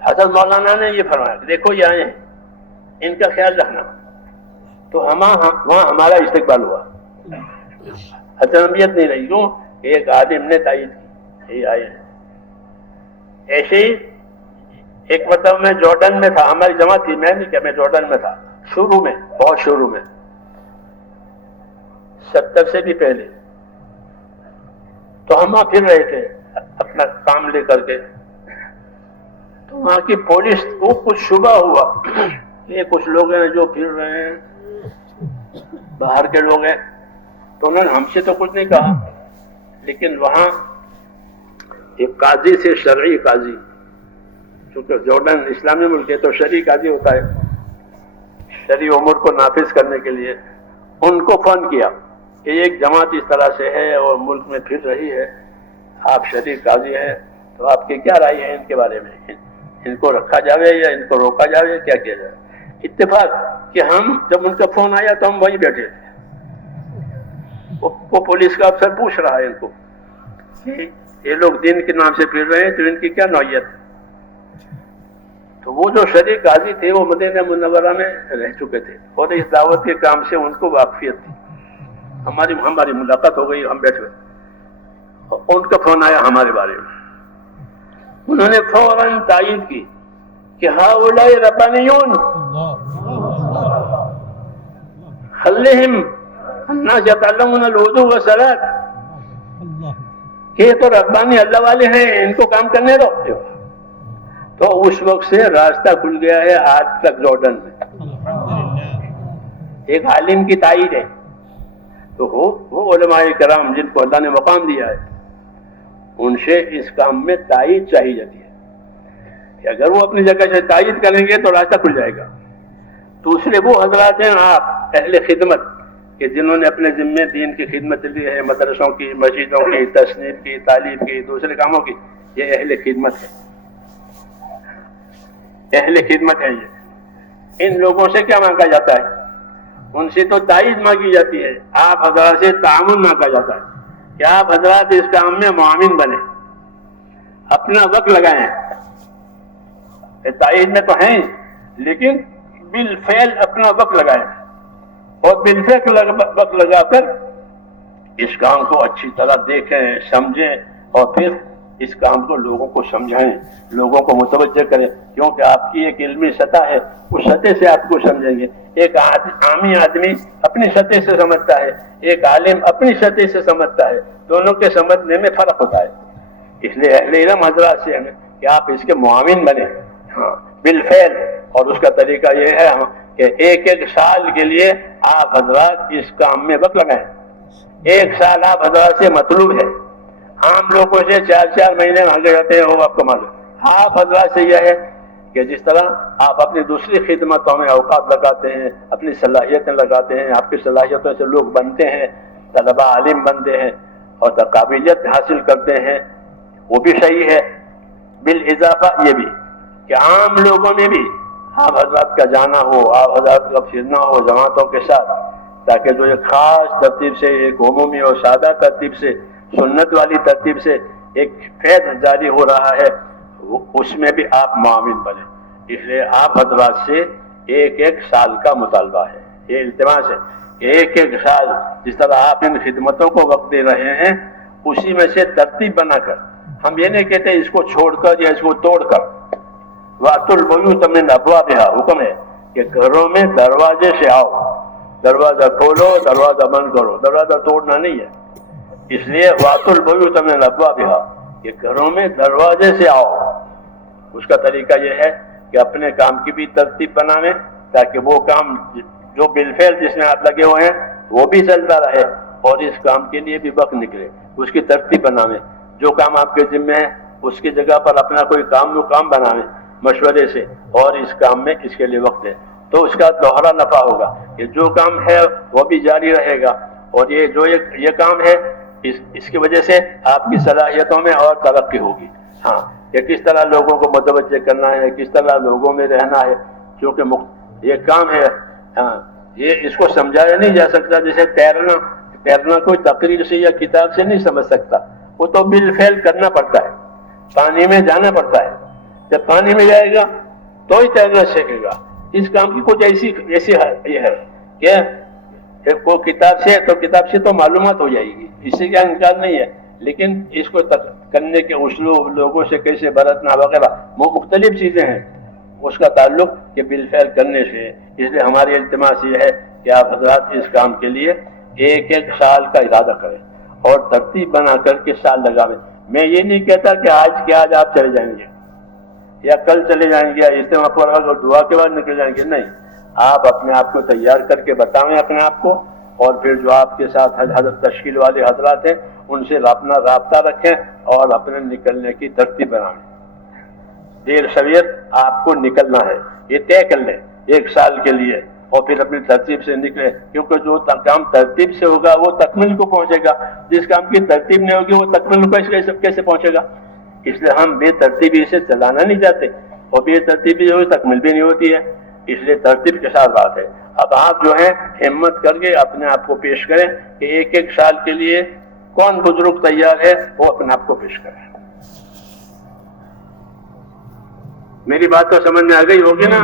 حضرت مولانا نے یہ فرمایا کہ دیکھو یہ آئے ہیں، ان کا خیال رکھنا. تو وہاں ہمارا استقبال ہوا، اجنبیت نہیں رہی. کیوں؟ ایک عالم نے تائید کی، یہ آئے ہیں. ایسے ہی ایک مرتبہ میں جارڈن میں تھا، ہماری جماعت تھی، میں نہیں کہ میں جارڈن میں تھا، شروع میں، بہت شروع میں، 70 سے بھی پہلے. تو ہم وہاں پھر رہے تھے اپنا کام لے کر کے. تو وہاں کی پولیس کو کچھ شبہ ہوا یہ کچھ لوگ ہیں جو پھر رہے ہیں، باہر کے لوگ ہیں، تو انہوں نے ہم سے تو کچھ نہیں کہا، لیکن وہاں ایک قاضی سے، شرعی قاضی، چونکہ جارڈن اسلامی ملک ہے تو شرعی قاضی ہوتا ہے، شرعی امور کو نافذ کرنے کے لیے، ان کو فون کیا کہ ایک جماعت اس طرح سے ہے اور ملک میں پھر رہی ہے، آپ شرعی قاضی ہیں تو آپ کی کیا رائے ہے ان کے بارے میں، ان کو رکھا جائے یا ان کو روکا جائے، کیا کیا جائے؟ اتفاق کہ ہم جب ان کا فون آیا تو ہم وہیں بیٹھے تھے، وہ پولیس کا افسر پوچھ رہا ہے ان کو کہ یہ لوگ دین کے نام سے پھر رہے ہیں تو ان کی کیا نوعیت ہے؟ تو وہ جو شرعی قاضی تھے وہ مدینہ منورہ میں رہ چکے تھے اور اس دعوت کے کام سے ان کو واقفیت تھی، ہماری ملاقات ہو گئی، ہم بیٹھ گئے، ان کا فون آیا ہمارے بارے میں، انہوں نے فوراً تائید کی کہ ہؤلاء ربانیون خلہم الناس یتعلمون الوضوء والصلاۃ، کہ یہ تو ربانی اللہ والے ہیں، ان کو کام کرنے دو۔ تو اس وقت سے راستہ کھل گیا ہے آج تک جارڈن میں، ایک عالم کی تائید ہے، تو وہ علماء کرام جن کو اللہ نے مقام دیا ہے ان سے اس کام میں تائید چاہیے جاتی ہے کہ اگر وہ اپنی جگہ سے تائید کریں گے تو راستہ کھل جائے گا۔ دوسرے وہ حضرات ہیں آپ اہل خدمت کہ جنہوں نے اپنے ذمے دین کی خدمت لی ہے، مدرسوں کی، مسجدوں کی، تصنیف کی، تعلیم کی، دوسرے کاموں کی، یہ اہل خدمت ہے، اہل خدمت ہے یہ۔ ان لوگوں سے کیا مانگا جاتا ہے؟ ان سے تو تائید مانگی جاتی ہے، آپ حضرات سے تعاون مانگا جاتا ہے کہ آپ حضرات اس کام میں معاون بنیں، اپنا وقت لگائیں، تائید میں تو ہیں لیکن بالفعل اپنا وقت لگائیں اور بالفعل وقت لگا کر اس کام کو اچھی طرح دیکھیں، سمجھیں اور پھر اس کام کو لوگوں کو سمجھائیں، لوگوں کو متوجہ کریں، کیونکہ آپ کی ایک علمی سطح ہے، اس سطح سے آپ کو سمجھیں گے۔ ایک عامی آدمی اپنی سطح سے سمجھتا ہے، ایک عالم اپنی سطح سے سمجھتا ہے، دونوں کے سمجھنے میں فرق ہوتا ہے۔ اس لیے اہل علم حضرات سے ہمیں کہ آپ اس کے معاون بنیں، ہاں بالفعل، اور اس کا طریقہ یہ ہے کہ ایک سال کے لیے آپ حضرات اس کام میں وقت لگائیں۔ ایک سال آپ حضرات سے مطلوب ہے، عام لوگوں سے 4 مہینے بھاگے جاتے ہیں، وہ آپ کو معلوم۔ آپ حضرات سے یہ ہے کہ جس طرح آپ اپنی دوسری خدمتوں میں اوقات لگاتے ہیں، اپنی صلاحیتیں لگاتے ہیں، آپ کی صلاحیتوں سے لوگ بنتے ہیں، طلبہ عالم بنتے ہیں اور قابلیت حاصل کرتے ہیں، وہ بھی صحیح ہے۔ بالاضافہ یہ بھی کہ عام لوگوں میں بھی آپ حضرات کا جانا ہو، آپ حضرات کا پھرنا ہو جماعتوں کے ساتھ، تاکہ جو ایک خاص ترتیب سے، ایک عمومی اور سادہ ترتیب سے، سنت والی ترتیب سے ایک فیض جاری ہو رہا ہے، اس میں بھی آپ معاون بنیں۔ اس لیے آپ حضرات سے ایک سال کا مطالبہ ہے، یہ التماس ہے کہ ایک سال جس طرح آپ ان خدمتوں کو وقت دے رہے ہیں، اسی میں سے ترتیب بنا کر، ہم یہ نہیں کہتے اس کو چھوڑ کر یا اس کو توڑ کر، وَأْتُوا الْبُيُوتَ مِنْ أَبْوَابِهَا، حکم ہے کہ گھروں میں دروازے سے آؤ، دروازہ کھولو، دروازہ بند کرو، دروازہ توڑنا نہیں ہے۔ اس لیے وَأْتُوا الْبُيُوتَ مِنْ أَبْوَابِهَا، کہ گھروں میں دروازے سے آؤ۔ اس کا طریقہ یہ ہے کہ اپنے کام کی بھی ترتیب بنانے، تاکہ وہ کام جو بالفعل جس میں آپ لگے ہوئے ہیں وہ بھی چلتا رہے اور اس کام کے لیے بھی وقت نکلے، اس کی ترتیب بنانے۔ جو کام آپ کے ذمہ ہے اس کی جگہ پر اپنا کوئی کام بنانے مشورے سے، اور اس کام میں اس کے لیے وقت ہے، تو اس کا دوہرا نفع ہوگا کہ جو کام ہے وہ بھی جاری رہے گا، اور یہ کام ہے اس کی وجہ سے آپ کی صلاحیتوں میں اور ترقی ہوگی۔ ہاں، کہ کس طرح لوگوں کو متوجہ کرنا ہے، کس طرح لوگوں میں رہنا ہے، کیونکہ یہ کام ہے، ہاں یہ اس کو سمجھایا نہیں جا سکتا۔ جیسے تیرنا کوئی تقریر سے یا کتاب سے نہیں سمجھ سکتا، وہ تو بالفعل کرنا پڑتا ہے، پانی میں جانا پڑتا ہے، جب پانی میں جائے گا تو ہی تیرنا سیکھے گا۔ اس کام کی کچھ ایسی یہ ہے کہ کو کتاب سے تو معلومات ہو جائے گی، اس سے کیا انکار نہیں ہے، لیکن اس کو کرنے کے اسلوب، لوگوں سے کیسے برتنا وغیرہ، وہ مختلف چیزیں ہیں، اس کا تعلق کہ بالفعل کرنے سے۔ اس لیے ہماری التماس یہ ہے کہ آپ حضرات اس کام کے لیے ایک سال کا ارادہ کریں اور ترتیب بنا کر کے سال لگاویں۔ میں یہ نہیں کہتا کہ آج کے آج آپ چلے جائیں گے، یا کل چلے جائیں گے یا اجتماع پورا اور دعا کے بعد نکل جائیں گے، نہیں، آپ اپنے آپ کو تیار کر کے بتائیں اپنے آپ کو، اور پھر جو آپ کے ساتھ حضرت تشکیل والے حضرات ہیں ان سے اپنا رابطہ رکھیں اور اپنے نکلنے کی ترتیب بنائیں۔ دیر سویر آپ کو نکلنا ہے، یہ طے کر لیں 1 سال کے لیے، اور پھر اپنی ترتیب سے نکلے، کیونکہ جو کام ترتیب سے ہوگا وہ تکمیل کو پہنچے گا، جس کام کی ترتیب نہیں ہوگی وہ تکمیل کو کیسے پہنچے گا؟ اس لیے ہم بے ترتیبی سے چلانا نہیں چاہتے، اور بے ترتیبی جو تکمیل بھی نہیں ہوتی ہے، اس لیے ترتیب کے ساتھ بات ہے۔ اب آپ جو ہے ہمت کر کے اپنے آپ کو پیش کریں کہ 1 سال کے لیے کون بزرگ تیار ہے، وہ اپنے آپ کو پیش کریں۔ میری بات تو سمجھ میں آ گئی ہوگی نا؟